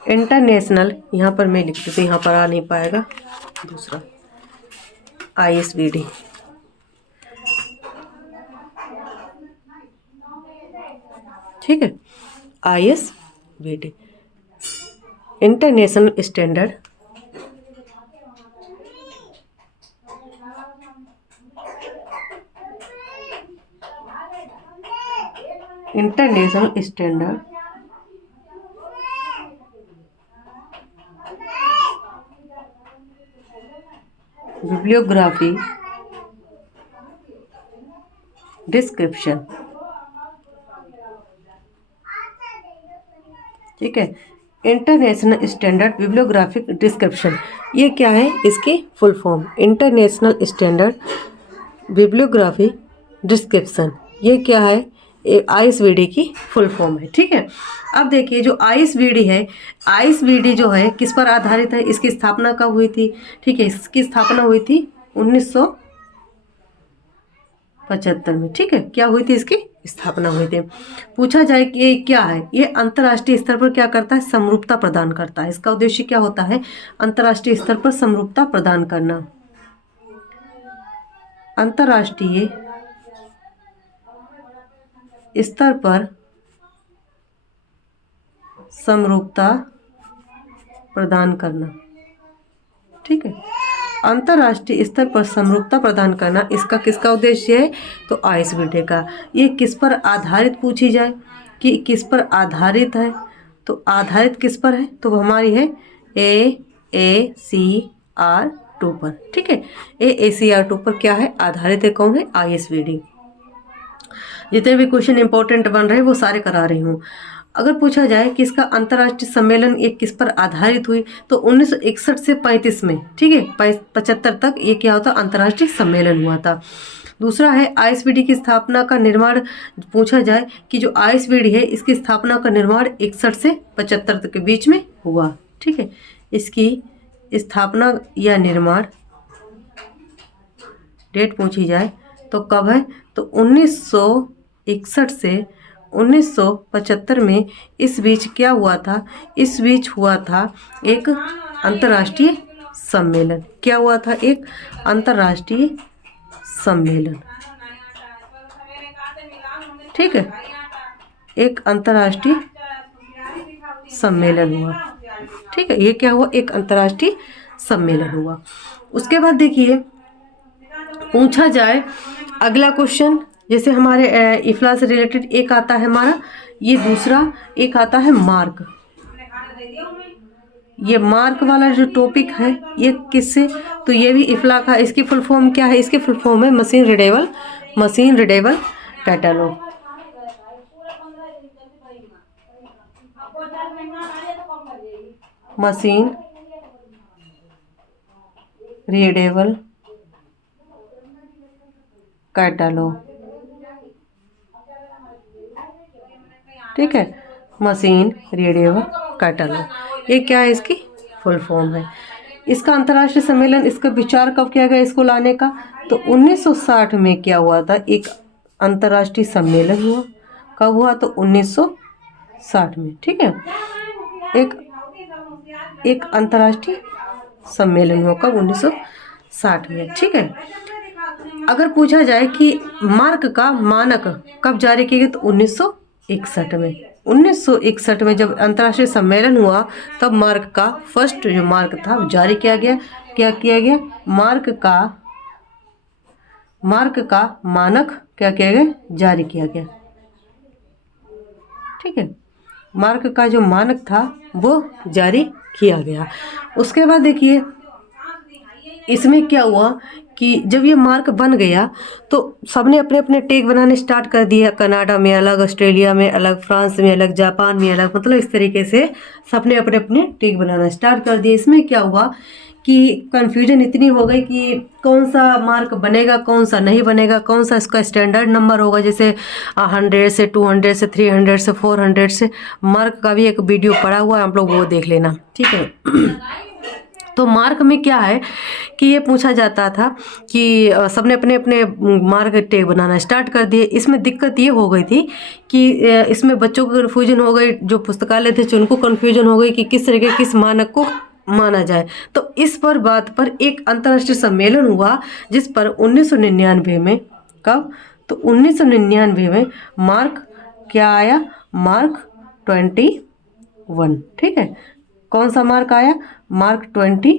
International, यहाँ पर मैं लिख देती हूँ, यहाँ पर आ नहीं पाएगा दूसरा ISBD, ठीक है, ISBD international standard bibliography description, ठीक है। इंटरनेशनल स्टैंडर्ड बिब्लियोग्राफिक डिस्क्रिप्शन, ये क्या है? इसकी full form international standard bibliography description. ये क्या है? ISBD की फुल फॉर्म है, ठीक है। अब देखिए, जो ISBD है, ISBD जो है किस पर आधारित है? इसकी स्थापना कब हुई थी? ठीक है, इसकी स्थापना हुई थी 1975 में, ठीक है। क्या हुई थी? इसकी स्थापना हुई थी। पूछा जाए कि ये क्या है? ये अंतर्राष्ट्रीय स्तर पर क्या करता है? समरूपता प्रदान करता है। इसका उद्देश्य क्या होता है? अंतर्राष्ट्रीय स्तर पर समरूपता प्रदान करना। अंतर्राष्ट्रीय स्तर पर समरूपता प्रदान करना, ठीक है। अंतर्राष्ट्रीय स्तर पर समरूपता प्रदान करना, इसका किसका उद्देश्य है? तो ISBD का। ये किस पर आधारित? पूछी जाए कि किस पर आधारित है, तो आधारित किस पर है? तो हमारी है AACR 2 पर, ठीक है। AACR 2 पर क्या है, आधारित है, कौन है, ISVD। जितने भी क्वेश्चन इंपॉर्टेंट बन रहे हैं वो सारे करा रही हूँ। अगर पूछा जाए कि इसका अंतर्राष्ट्रीय सम्मेलन ये किस पर आधारित हुई, तो 1961 से 35 में, ठीक है, 75 तक ये क्या होता, अंतर्राष्ट्रीय सम्मेलन हुआ था। दूसरा है ISVD की स्थापना का निर्माण, पूछा जाए कि जो ISVD है इसकी स्थापना का निर्माण 61 से 75 तक के बीच में हुआ, ठीक है। इसकी स्थापना या निर्माण डेट पूछी जाए तो कब है, तो 1961 से 1975 में इस बीच क्या हुआ था, इस बीच हुआ था एक अंतर्राष्ट्रीय सम्मेलन। क्या हुआ था, एक अंतर्राष्ट्रीय सम्मेलन, ठीक है, एक अंतर्राष्ट्रीय सम्मेलन हुआ, ठीक है। ये क्या हुआ, एक अंतर्राष्ट्रीय सम्मेलन हुआ। उसके बाद देखिए पूछा जाए अगला क्वेश्चन, जैसे हमारे इफ्ला से रिलेटेड एक आता है हमारा, ये दूसरा एक आता है मार्क। ये मार्क वाला जो टॉपिक है ये किससे, तो ये भी इफ्ला का, इसकी फुल फॉर्म क्या है, इसकी फुल फॉर्म है machine readable catalogue. Machine readable catalogue, ठीक है, मशीन रीडेबल कैटलॉग, ये क्या है, इसकी फुल फॉर्म है। इसका अंतर्राष्ट्रीय सम्मेलन, इसका विचार कब किया गया इसको लाने का, तो 1960 में क्या हुआ था, एक अंतर्राष्ट्रीय सम्मेलन हुआ। कब हुआ, तो 1960 में, ठीक है, एक अंतर्राष्ट्रीय सम्मेलन हुआ, कब, 1960 में, ठीक है। अगर पूछा जाए कि मार्क का मानक कब जारी किया गया, तो 1961 में। 1961 में जब अंतर्राष्ट्रीय सम्मेलन हुआ तब मार्क का फर्स्ट जो मार्क था जारी किया गया। क्या किया गया, मार्क का मानक क्या किया गया, जारी किया गया, ठीक है। मार्क का जो मानक था वो जारी किया गया। उसके बाद देखिए इसमें क्या हुआ कि जब ये मार्क बन गया तो सबने अपने अपने टैग बनाने स्टार्ट कर दिया। कनाडा में अलग, ऑस्ट्रेलिया में अलग, फ्रांस में अलग, जापान में अलग, मतलब इस तरीके से सबने अपने अपने टैग बनाना स्टार्ट कर दिया। इसमें क्या हुआ कि कंफ्यूजन इतनी हो गई कि कौन सा मार्क बनेगा, कौन सा नहीं बनेगा, कौन सा इसका स्टैंडर्ड नंबर होगा, जैसे 100 से 200 से 300 से 400 से। मार्क का भी एक वीडियो पड़ा हुआ है, आप लोग वो देख लेना, ठीक है। तो मार्क में क्या है कि ये पूछा जाता था कि सबने अपने अपने मार्क टैग बनाना स्टार्ट कर दिए। इसमें दिक्कत ये हो गई थी कि इसमें बच्चों को कन्फ्यूजन हो गई, जो पुस्तकालय थे उनको कन्फ्यूजन हो गई कि किस तरह के किस मानक को माना जाए। तो इस पर बात पर एक अंतर्राष्ट्रीय सम्मेलन हुआ जिस पर 1999 में, कब, तो 1999 में मार्क क्या आया, मार्क 21, ठीक है। कौन सा मार्क आया, मार्क 20,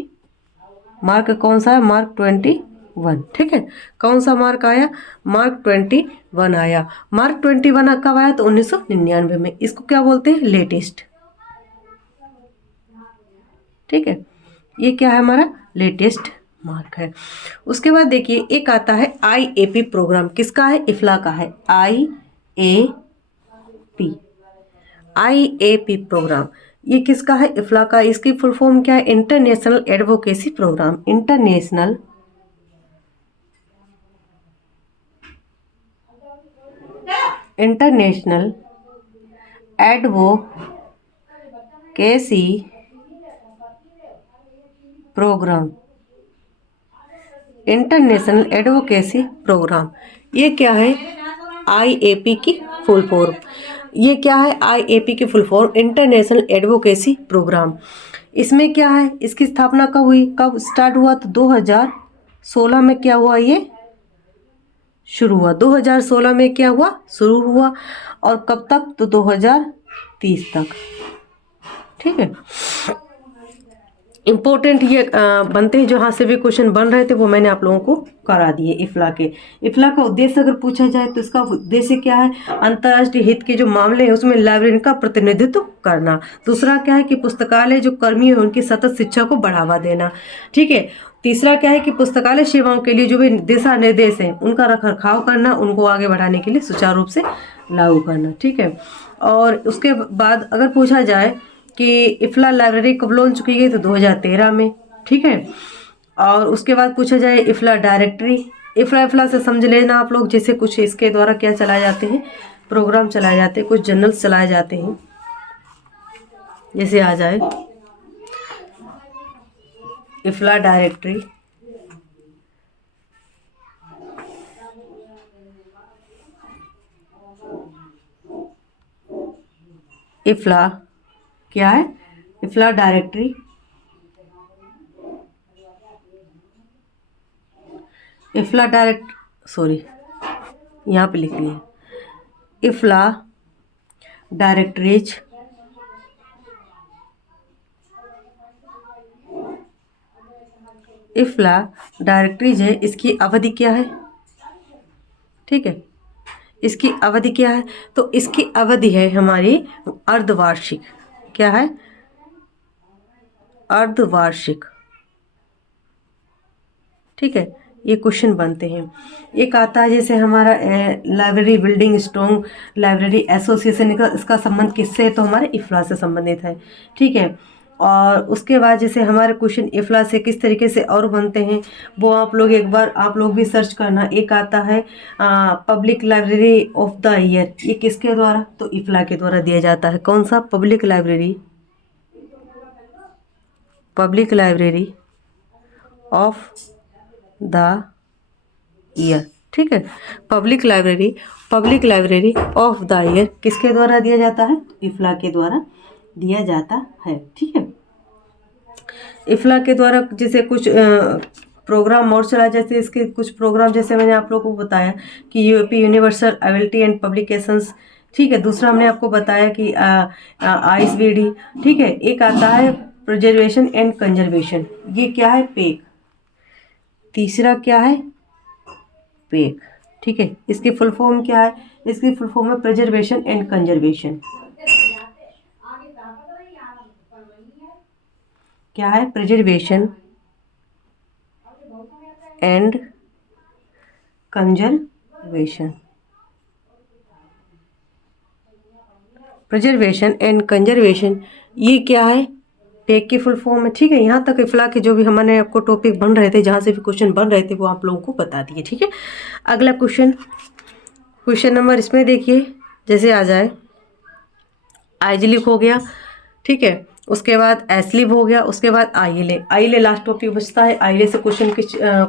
मार्क कौन सा है, मार्क 21, ठीक है। कौन सा मार्क आया, मार्क 21 आया। मार्क 21 कब आया, तो 1999 में। इसको क्या बोलते हैं, लेटेस्ट, ठीक है। ये क्या है, हमारा लेटेस्ट मार्क है। उसके बाद देखिए एक आता है IAP प्रोग्राम, किसका है, इफ्ला का है। IAP प्रोग्राम ये किसका है, इफ्ला का। इसकी फुल फॉर्म क्या है, international advocacy program. International advocacy program, international advocacy program. ये क्या है, IAP की फुल फॉर्म। ये क्या है, IAP की full form, international advocacy program. इसमें क्या है, इसकी स्थापना कब हुई, कब स्टार्ट हुआ, तो 2016 में क्या हुआ, ये शुरू हुआ। 2016 में क्या हुआ, शुरू हुआ, और कब तक, तो 2030 तक, ठीक है। इम्पोर्टेंट ये बनते हैं जो हाथ से भी क्वेश्चन बन रहे थे वो मैंने आप लोगों को करा दिए। इफ्ला के, इफ्ला का उद्देश्य अगर पूछा जाए तो इसका उद्देश्य क्या है, अंतर्राष्ट्रीय हित के जो मामले हैं उसमें लाइब्रेरी का प्रतिनिधित्व करना। दूसरा क्या है कि पुस्तकालय जो कर्मी है उनकी सतत शिक्षा को बढ़ावा देना। ठीक है। तीसरा क्या है कि पुस्तकालय सेवाओं के लिए जो भी दिशा निर्देश हैं उनका रख रखाव करना, उनको आगे बढ़ाने के लिए सुचारू रूप से लागू करना। ठीक है। और उसके बाद अगर पूछा जाए कि इफ्ला लाइब्रेरी कब लॉन्च की गई तो 2013 में। ठीक है। और उसके बाद पूछा जाए इफ्ला डायरेक्टरी, इफ्ला इफ्ला से समझ लेना आप लोग, जैसे कुछ इसके द्वारा क्या चलाए जाते हैं, प्रोग्राम चलाए जाते हैं, कुछ जर्नल्स चलाए जाते हैं। जैसे आ जाए इफ्ला डायरेक्टरी, इफ्ला क्या है, इफ्ला डायरेक्टरी, इफ्ला सॉरी यहाँ पे लिख लिए इफ्ला डायरेक्टरीज इफ्ला डायरेक्टरीज है, इसकी अवधि क्या है। ठीक है। इसकी अवधि क्या है, तो इसकी अवधि है हमारी अर्धवार्षिक। क्या है, अर्धवार्षिक। ठीक है। ये क्वेश्चन बनते हैं। एक आता है जैसे हमारा library building strong library association का, इसका संबंध किससे है, तो हमारे इफ्ला से संबंधित है। ठीक है। और उसके बाद जैसे हमारे क्वेश्चन इफ्ला से किस तरीके से और बनते हैं वो आप लोग एक बार आप लोग भी सर्च करना। एक आता है public library of the year, ये किसके द्वारा, तो इफ्ला के द्वारा दिया जाता है। कौन सा, public library, public library of the year. ठीक है। Public library of the year किसके द्वारा दिया जाता है, इफ्ला के द्वारा दिया जाता है। ठीक है। इफ्ला के द्वारा जैसे कुछ प्रोग्राम और चला, जैसे इसके कुछ प्रोग्राम जैसे मैंने आप लोगों को बताया कि UP universal ability and publications. ठीक है। दूसरा हमने आपको बताया कि आईएसबीडी। ठीक है। एक आता है प्रिजर्वेशन एंड कंजर्वेशन, ये क्या है, पेक। तीसरा क्या है, पेक। ठीक है। इसकी फुल फॉर्म क्या है, इसकी फुल फॉर्म है प्रिजर्वेशन एंड कंजर्वेशन। क्या है, preservation and conservation, preservation and conservation, ये क्या है, पेक की फुल फॉर्म है। ठीक है। यहाँ तक इफ्ला के जो भी हमारे आपको टॉपिक बन रहे थे, जहाँ से भी क्वेश्चन बन रहे थे वो आप लोगों को बता दिए। ठीक है। अगला क्वेश्चन नंबर इसमें देखिए, जैसे आ जाए आइजलिक हो गया। ठीक है। उसके बाद एसलिप हो गया। उसके बाद आईएलए, आईएलए लास्ट टॉपिक बचता है। आईएलए से क्वेश्चन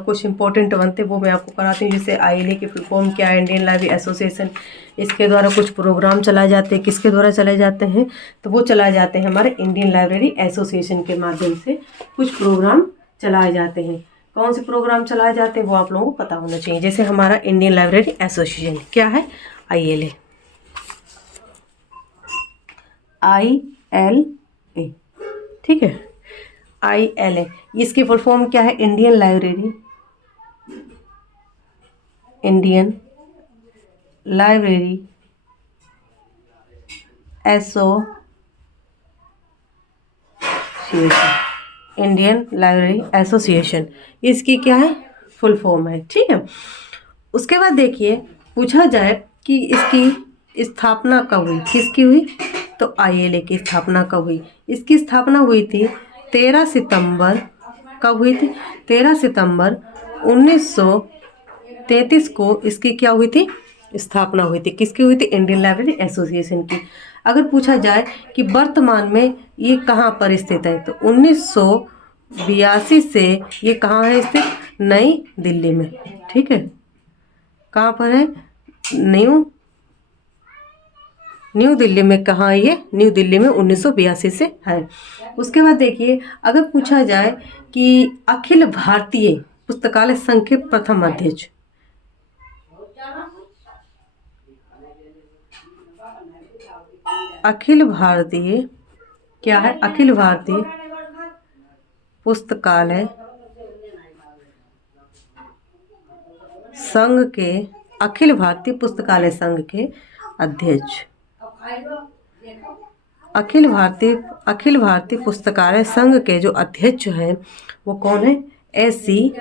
कुछ इंपॉर्टेंट बनते हैं वो मैं आपको कराती हूँ। जैसे आईएलए की फुल फॉर्म क्या है, इंडियन लाइब्रेरी एसोसिएशन। इसके द्वारा कुछ प्रोग्राम चलाए जाते हैं, किसके द्वारा चलाए जाते हैं, तो वो चलाए जाते हैं हमारे इंडियन लाइब्रेरी एसोसिएशन के माध्यम से कुछ प्रोग्राम चलाए जाते हैं। कौन से प्रोग्राम चलाए जाते हैं वो आप लोगों को पता होना चाहिए। जैसे हमारा इंडियन लाइब्रेरी एसोसिएशन क्या है, आईएलए, ILA। ठीक है। ILA, इसकी फुल फॉर्म क्या है, इंडियन लाइब्रेरी एसोसिएशन, इसकी क्या है, फुल फॉर्म है। ठीक है। उसके बाद देखिए पूछा जाए कि इसकी स्थापना कब हुई, किसकी हुई, तो आईएलए की स्थापना कब हुई। इसकी स्थापना हुई थी 13 सितंबर, कब हुई थी, 13 सितंबर 1933 को इसकी क्या हुई थी, स्थापना हुई थी। किसकी हुई थी, इंडियन लाइब्रेरी एसोसिएशन की। अगर पूछा जाए कि वर्तमान में ये कहाँ पर स्थित है, तो 1982 से ये कहाँ है स्थित, नई दिल्ली में। ठीक है। कहाँ पर है, न्यू दिल्ली में। कहाँ है ये, न्यू दिल्ली में 1982 से है। उसके बाद देखिए अगर पूछा जाए कि अखिल भारतीय पुस्तकालय संघ के प्रथम अध्यक्ष, अखिल भारतीय क्या है, अखिल भारतीय पुस्तकालय संघ के अखिल भारतीय पुस्तकालय संघ के अध्यक्ष। अखिल भारतीय पुस्तकालय संघ के जो अध्यक्ष हैं वो कौन है? एस.सी.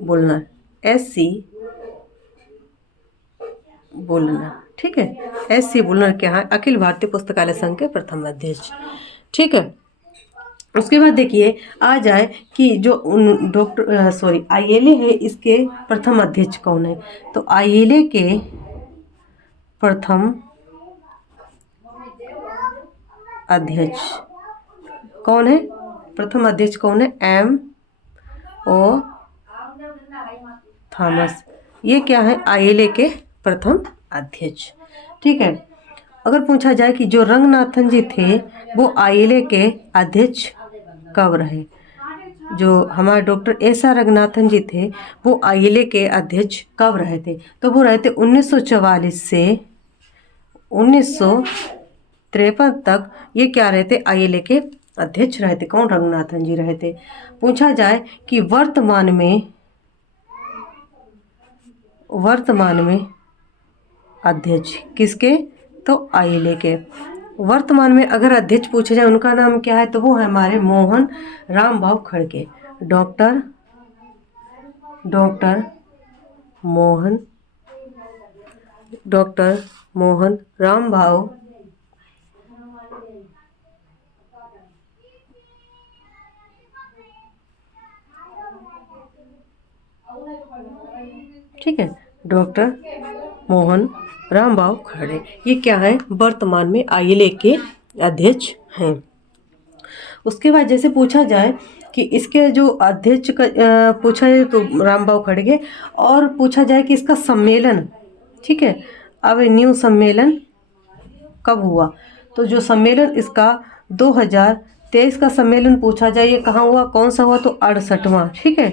बुलनर। एस.सी. बुलनर, ठीक है। एस.सी. बुलनर क्या है? अखिल भारतीय पुस्तकालय संघ के प्रथम अध्यक्ष, ठीक है। उसके बाद देखिए आ जाए कि जो आईएलए है इसके प्रथम अध्यक्ष कौन है? तो आईएलए के प्रथम अध्यक्ष कौन है? प्रथम अध्यक्ष कौन है? M.O. थॉमस। ये क्या है? आईएलए के प्रथम अध्यक्ष, ठीक है। अगर पूछा जाए कि जो रंगनाथन जी थे वो आईएलए के अध्यक्ष कब रहे? जो हमारे डॉक्टर एस.आर. रंगनाथन जी थे वो आईएलए के अध्यक्ष कब रहे थे? तो वो रहे थे 1944 से 1953 तक। ये क्या रहे थे? आईएलए के अध्यक्ष रहे थे। कौन? रंगनाथन जी रहे थे। पूछा जाए कि वर्तमान में अध्यक्ष किसके? तो आईएलए के। वर्तमान में अगर अध्यक्ष पूछा जाए उनका नाम क्या है? तो वो है हमारे मोहन रामभाऊ खड़गे। डॉक्टर मोहन रामभाऊ ठीक है, डॉक्टर मोहन रामभाऊ खड़गे। ये क्या है? वर्तमान में आईएलए के अध्यक्ष हैं। उसके बाद जैसे पूछा जाए कि इसके जो अध्यक्ष का पूछा जाए तो रामभाऊ खड़गे, और पूछा जाए कि इसका सम्मेलन, ठीक है, अब न्यू सम्मेलन कब हुआ? तो जो सम्मेलन इसका 2023 का सम्मेलन पूछा जाए ये कहाँ हुआ? कौन सा हुआ? तो 68वां, ठीक है।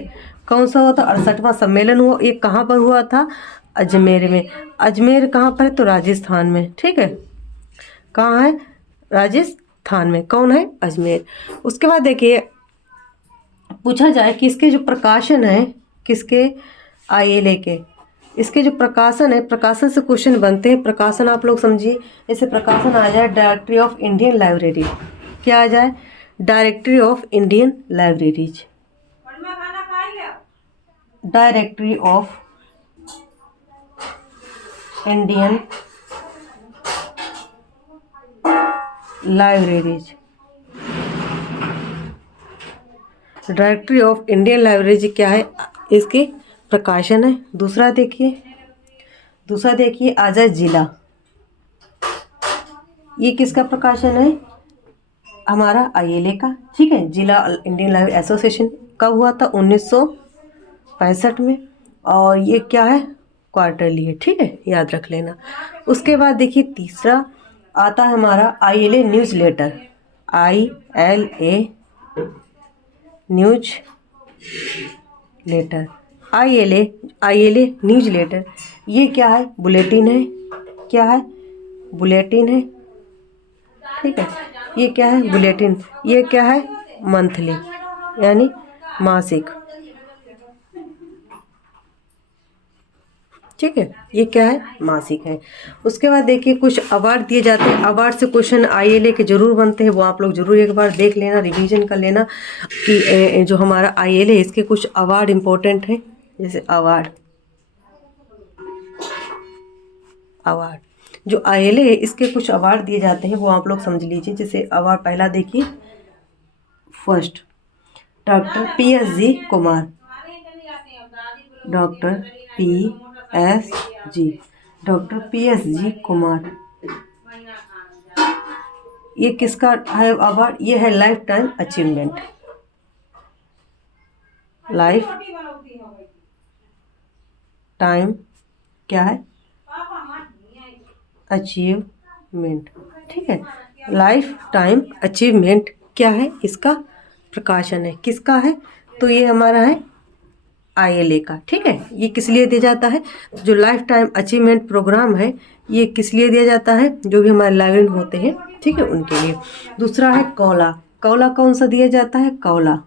कौन सा हुआ? तो 68वां सम्मेलन हुआ। ये कहाँ पर हुआ था? अजमेर में। अजमेर कहाँ पर है? तो राजस्थान में, ठीक है। कहाँ है? राजस्थान में। कौन है? अजमेर। उसके बाद देखिए पूछा जाए कि इसके जो प्रकाशन है, किसके? आईएलए के। इसके जो प्रकाशन है, प्रकाशन से क्वेश्चन बनते हैं। प्रकाशन आप लोग समझिए, जैसे प्रकाशन आ जाए डायरेक्टरी ऑफ इंडियन लाइब्रेरी। क्या आ जाए? Directory of Indian libraries. Directory of Indian libraries. Directory of Indian libraries क्या है? इसके प्रकाशन है। दूसरा देखिए आ जाए जिला। ये किसका प्रकाशन है? हमारा आईएलए का, ठीक है। जिला इंडियन लाइब्रेरी एसोसिएशन कब हुआ था? 1965 में। और ये क्या है? क्वार्टरली है, ठीक है, याद रख लेना। उसके बाद देखिए तीसरा आता है हमारा ILA newsletter. ILA newsletter. ILA newsletter ये क्या है? बुलेटिन है। क्या है? बुलेटिन है, ठीक है। ये क्या है? बुलेटिन। ये क्या है? मंथली यानी मासिक, ठीक है। ये क्या है? मासिक है। उसके बाद देखिए कुछ अवार्ड दिए जाते हैं। अवार्ड से क्वेश्चन आईएलए के जरूर बनते हैं, वो आप लोग जरूर एक बार देख लेना, रिवीजन कर लेना कि जो हमारा आईएलए है इसके कुछ अवार्ड इम्पोर्टेंट हैं। जैसे अवार्ड जो आईएलए है इसके कुछ अवार्ड दिए जाते हैं, वो आप लोग समझ लीजिए। जैसे अवार्ड पहला देखिए, first doctor PSG Kumar. Doctor PSG Kumar, ये किसका है अवार्ड? ये है life time achievement. Life time क्या है? अचीवमेंट, ठीक है। लाइफ टाइम अचीवमेंट क्या है? इसका प्रकाशन है। किसका है? तो ये हमारा है आईएलए का, ठीक है। ये किस लिए दिया जाता है? जो लाइफ टाइम अचीवमेंट प्रोग्राम है ये किस लिए दिया जाता है? जो भी हमारे लाइब्रेरियन होते हैं, ठीक है, उनके लिए। दूसरा है कौला। कौला कौन सा दिया जाता है? कौला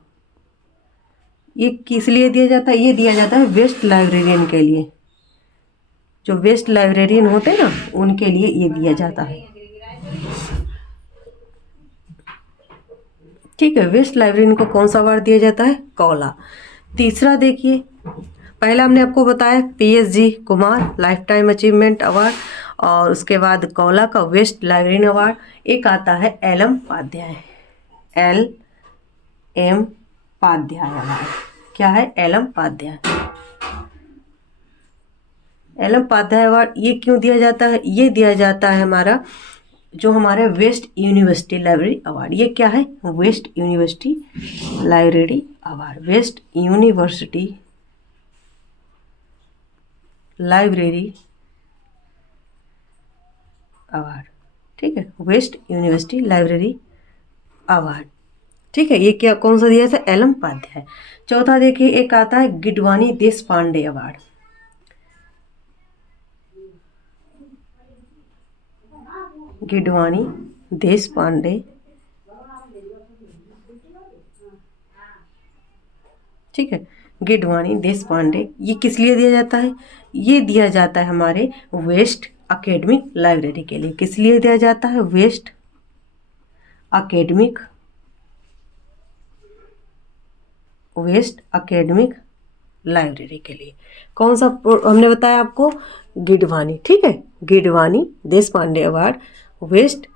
ये किस लिए दिया जाता है? ये दिया जाता है वेस्ट लाइब्रेरियन के लिए। जो वेस्ट लाइब्रेरियन होते हैं ना, उनके लिए ये दिया जाता है। ठीक है, वेस्ट लाइब्रेरियन को कौन सा अवार्ड दिया जाता है? कौला। तीसरा देखिए, पहला हमने आपको बताया PSG Kumar life time achievement award, और उसके बाद कौला का वेस्ट लाइब्रेरियन अवार्ड। एक आता है LM पाध्याय, LM पाध्याय अवार्ड। क्या है? LM पाध्याय। LM पाध्याय अवार्ड ये क्यों दिया जाता है? ये दिया जाता है हमारा जो हमारे वेस्ट यूनिवर्सिटी लाइब्रेरी अवार्ड। ये क्या है? Best university library award, best university library award. ठीक है, वेस्ट यूनिवर्सिटी लाइब्रेरी अवार्ड। ठीक है, ये क्या कौन सा दिया था? LM पाध्याय। चौथा देखिए, एक आता है गिडवानी देश पांडे अवार्ड। गिडवानी देश पांडे, ठीक है, गिडवानी देश पांडे। ये किस लिए दिया जाता है? ये दिया जाता है हमारे वेस्ट एकेडमिक लाइब्रेरी के लिए। किस लिए दिया जाता है? वेस्ट एकेडमिक लाइब्रेरी के लिए। कौन सा हमने बताया आपको? गिडवानी। ठीक है, Gidwani Deshpande award best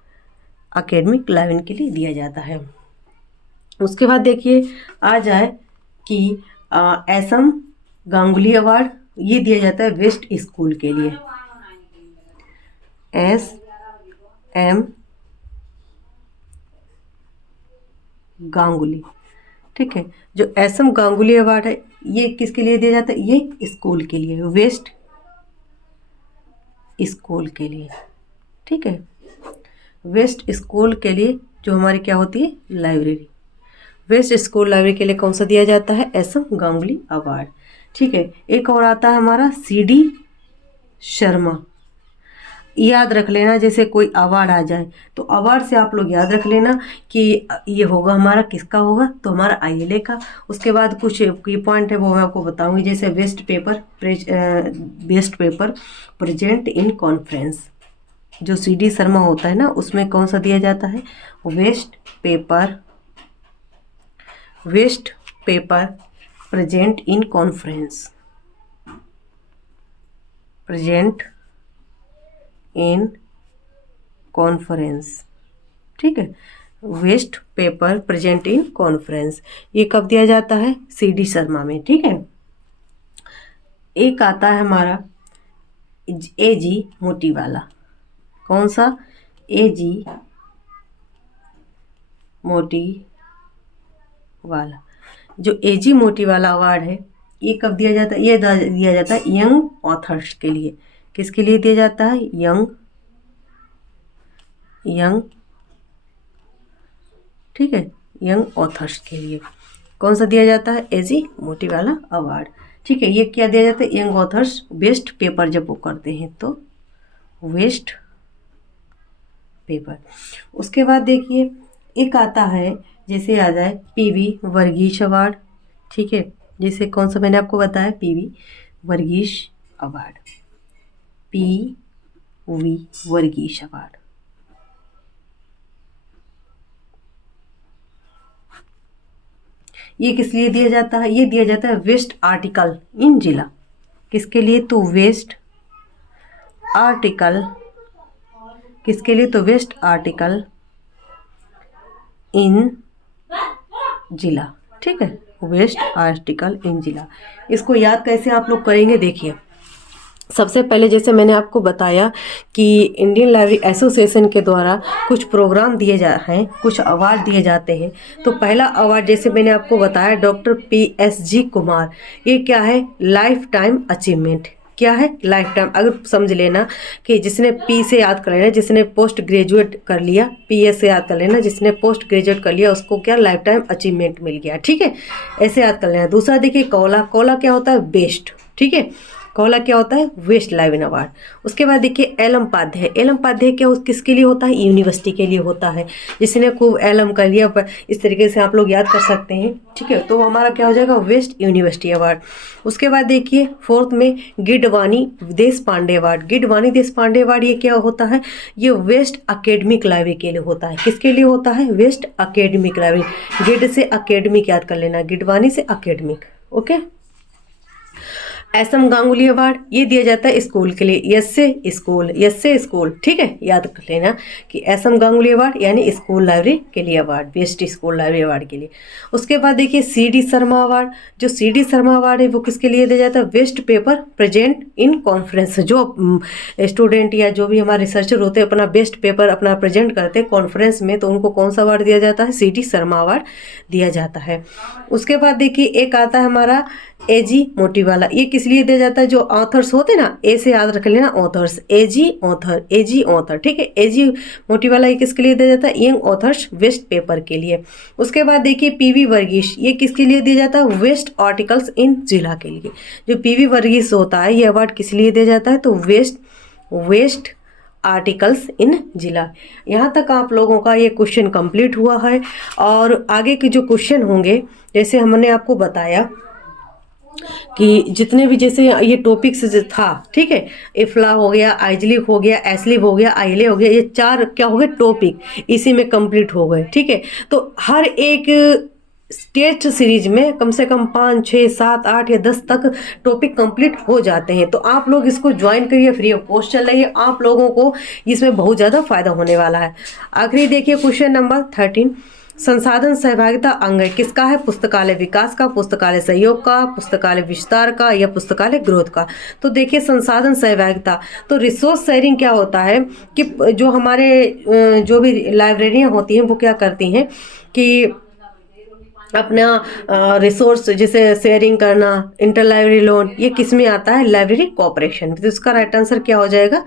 academic library के लिए दिया जाता है। उसके बाद देखिए आ जाए कि SM गांगुली अवार्ड, ये दिया जाता है वेस्ट स्कूल के लिए। SM गांगुली। ठीक है, जो SM गांगुली अवार्ड है ये किसके लिए दिया जाता है? ये स्कूल के लिए, वेस्ट स्कूल के लिए। ठीक है, वेस्ट स्कूल के लिए जो हमारी क्या होती है? लाइब्रेरी। वेस्ट स्कूल लाइब्रेरी के लिए कौन सा दिया जाता है? SM Ganguly award. ठीक है, एक और आता है हमारा CD शर्मा। याद रख लेना, जैसे कोई अवार्ड आ जाए तो अवार्ड से आप लोग याद रख लेना कि ये होगा हमारा, किसका होगा? तो हमारा ILA का। उसके बाद कुछ की पॉइंट है वो मैं आपको बताऊंगी, जैसे best paper present in conference. जो CD शर्मा होता है ना, उसमें कौन सा दिया जाता है? Best paper present in conference, present in conference. ठीक है, best paper present in conference, ये कब दिया जाता है? CD शर्मा में। ठीक है, एक आता है हमारा AG मोतीवाला। कौन सा? AG मोतीवाला। जो AG मोतीवाला अवार्ड है ये कब दिया जाता है? ये दिया जाता है यंग ऑथर्स के लिए। किसके लिए दिया जाता है? यंग। ठीक है, यंग ऑथर्स के लिए कौन सा दिया जाता है? AG Motiwala award. ठीक है, ये क्या दिया जाता है? यंग ऑथर्स वेस्ट पेपर जब वो करते हैं तो वेस्ट पेपर। उसके बाद देखिए एक आता है, जैसे आ जाए PV वर्गीस अवार्ड। ठीक है, जैसे कौन सा मैंने आपको बताया? PV Varghese award, PV Varghese award. ये किस लिए दिया जाता है? ये दिया जाता है वेस्ट आर्टिकल इन जिला। किसके लिए? तो वेस्ट आर्टिकल। किसके लिए? तो वेस्ट आर्टिकल इन जिला। ठीक है, वेस्ट आर्टिकल इन जिला। इसको याद कैसे आप लोग करेंगे? देखिए, सबसे पहले जैसे मैंने आपको बताया कि इंडियन लाइब्रेरी एसोसिएशन के द्वारा कुछ प्रोग्राम दिए जा हैं, कुछ अवार्ड दिए जाते हैं। तो पहला अवार्ड जैसे मैंने आपको बताया डॉक्टर PSG कुमार, ये क्या है? Life time achievement. क्या है? Life time. अगर समझ लेना कि जिसने P से याद कर लेना, जिसने पोस्ट ग्रेजुएट कर लिया, PS से याद कर लेना, जिसने पोस्ट ग्रेजुएट कर लिया उसको क्या? लाइफ टाइम अचीवमेंट मिल गया। ठीक है, ऐसे याद कर लेना। दूसरा देखिए कौला। कौला क्या होता है? बेस्ट। ठीक है, कहला क्या होता है, वेस्ट लाइब्रेरी अवार्ड। उसके बाद देखिए एलम उपाध्याय। एलम उपाध्याय क्या किसके लिए होता है, यूनिवर्सिटी के लिए होता है, जिसने खूब एलम कर लिया, इस तरीके से आप लोग याद कर सकते हैं, ठीक है। तो हमारा क्या हो जाएगा, वेस्ट यूनिवर्सिटी अवार्ड। उसके बाद देखिए फोर्थ में Gidwani Deshpande award. Gidwani Deshpande award ये क्या होता है, ये वेस्ट अकेडमिक लाइब्रेरी के लिए होता है। किसके लिए होता है, वेस्ट अकेडमिक लाइब्रेरी। गिड से अकेडमिक याद कर लेना, गिडवानी से academic, okay. SM Ganguly award ये दिया जाता है स्कूल के लिए, यस से स्कूल, यस से स्कूल, ठीक है, याद कर लेना कि एसएम गांगुली अवार्ड यानी स्कूल लाइब्रेरी के लिए award, best school library award के लिए। उसके बाद देखिए सीडी शर्मा अवार्ड। जो सीडी शर्मा अवार्ड है वो किसके लिए दिया जाता है, best paper present in conference. जो स्टूडेंट या जो भी हमारे रिसर्चर होते हैं अपना बेस्ट पेपर अपना प्रेजेंट करते हैं कॉन्फ्रेंस में, तो उनको कौन सा अवार्ड दिया जाता है, सीडी शर्मा अवार्ड दिया जाता है। उसके बाद देखिए एक आता है हमारा एजी मोटीवाला। ये किस लिए दिया जाता है, जो ऑथर्स होते हैं ना, ए से याद रख लेना ऑथर्स, एजी ऑथर, एजी ऑथर, ठीक है। एजी मोटीवाला ये किसके लिए दिया जाता है, यंग ऑथर्स वेस्ट पेपर के लिए। उसके बाद देखिए पीवी वर्गीस। ये किसके लिए दिया जाता है, वेस्ट आर्टिकल्स इन जिला के लिए। जो पीवी वर्गीस होता है ये अवार्ड किस लिए दिया जाता है, तो वेस्ट आर्टिकल्स इन जिला। यहाँ तक आप लोगों का ये क्वेश्चन कंप्लीट हुआ है। और आगे के जो क्वेश्चन होंगे, जैसे हमने आपको बताया कि जितने भी जैसे ये टॉपिक्स था, ठीक है, इफ्ला हो गया, आइजलिक हो गया, एसलिप हो गया, आइले हो गया, ये 4 क्या हो गए टॉपिक, इसी में कंप्लीट हो गए, ठीक है। तो हर एक टेस्ट सीरीज में कम से कम 5, 6, 7, 8 या 10 तक टॉपिक कंप्लीट हो जाते हैं। तो आप लोग इसको ज्वाइन करिए, फ्री ऑफ कॉस्ट चल रही है, आप लोगों को इसमें बहुत ज़्यादा फायदा होने वाला है। आखिरी देखिए क्वेश्चन नंबर 13, संसाधन सहभागिता अंग किसका है, पुस्तकालय विकास का, पुस्तकालय सहयोग का, पुस्तकालय विस्तार का या पुस्तकालय ग्रोथ का। तो देखिए संसाधन सहभागिता, तो रिसोर्स शेयरिंग क्या होता है कि जो हमारे जो भी लाइब्रेरियाँ होती हैं वो क्या करती हैं कि अपना रिसोर्स जैसे शेयरिंग करना, इंटर लाइब्रेरी लोन, ये किस में आता है, लाइब्रेरी कॉपरेशन। तो इसका राइट आंसर क्या हो जाएगा,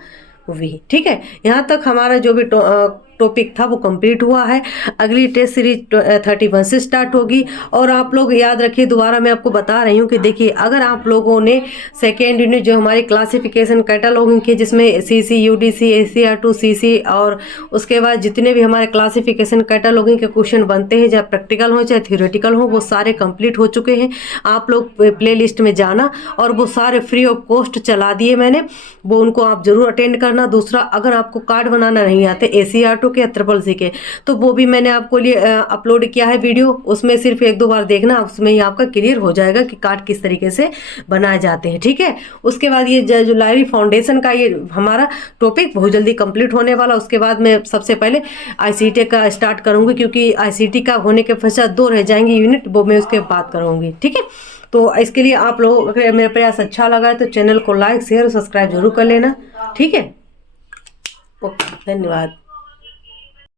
वी, ठीक है। यहाँ तक हमारा जो भी टॉपिक था वो कंप्लीट हुआ है। अगली टेस्ट सीरीज 31 से स्टार्ट होगी। और आप लोग याद रखिए, दोबारा मैं आपको बता रही हूँ कि देखिए अगर आप लोगों ने सेकेंड यूनिट जो हमारी क्लासिफिकेशन कैटलॉगिंग की, जिसमें सीसी, यूडीसी, ACR2, सीसी और उसके बाद जितने भी हमारे क्लासिफिकेशन कैटलॉगिंग के क्वेश्चन बनते हैं, चाहे प्रैक्टिकल हो चाहे थियोरेटिकल हो, वो सारे कंप्लीट हो चुके हैं। आप लोग प्ले लिस्ट में जाना और वो सारे फ्री ऑफ कॉस्ट चला दिए मैंने, वो उनको आप जरूर अटेंड करना। दूसरा, अगर आपको कार्ड बनाना नहीं आते ACR2 के, SSC के, तो वो भी मैंने आपको लिए अपलोड किया है वीडियो, उसमें सिर्फ 1-2 बार देखना, उसमें ही आपका क्लियर हो जाएगा कि कार्ड किस तरीके से बनाए जाते हैं, ठीक है। उसके बाद ये जो लाइब्रेरी फाउंडेशन का ये हमारा टॉपिक बहुत जल्दी कंप्लीट होने वाला। उसके बाद मैं सबसे पहले ICT का स्टार्ट करूंगी, क्योंकि ICT का होने के पश्चात 2 रह जाएंगे यूनिट, वो मैं उसके बात करूंगी, ठीक है। तो इसके लिए आप लोग, अगर मेरा प्रयास अच्छा लगा है तो चैनल को लाइक, शेयर और सब्सक्राइब जरूर कर लेना, ठीक है। ओके, धन्यवाद।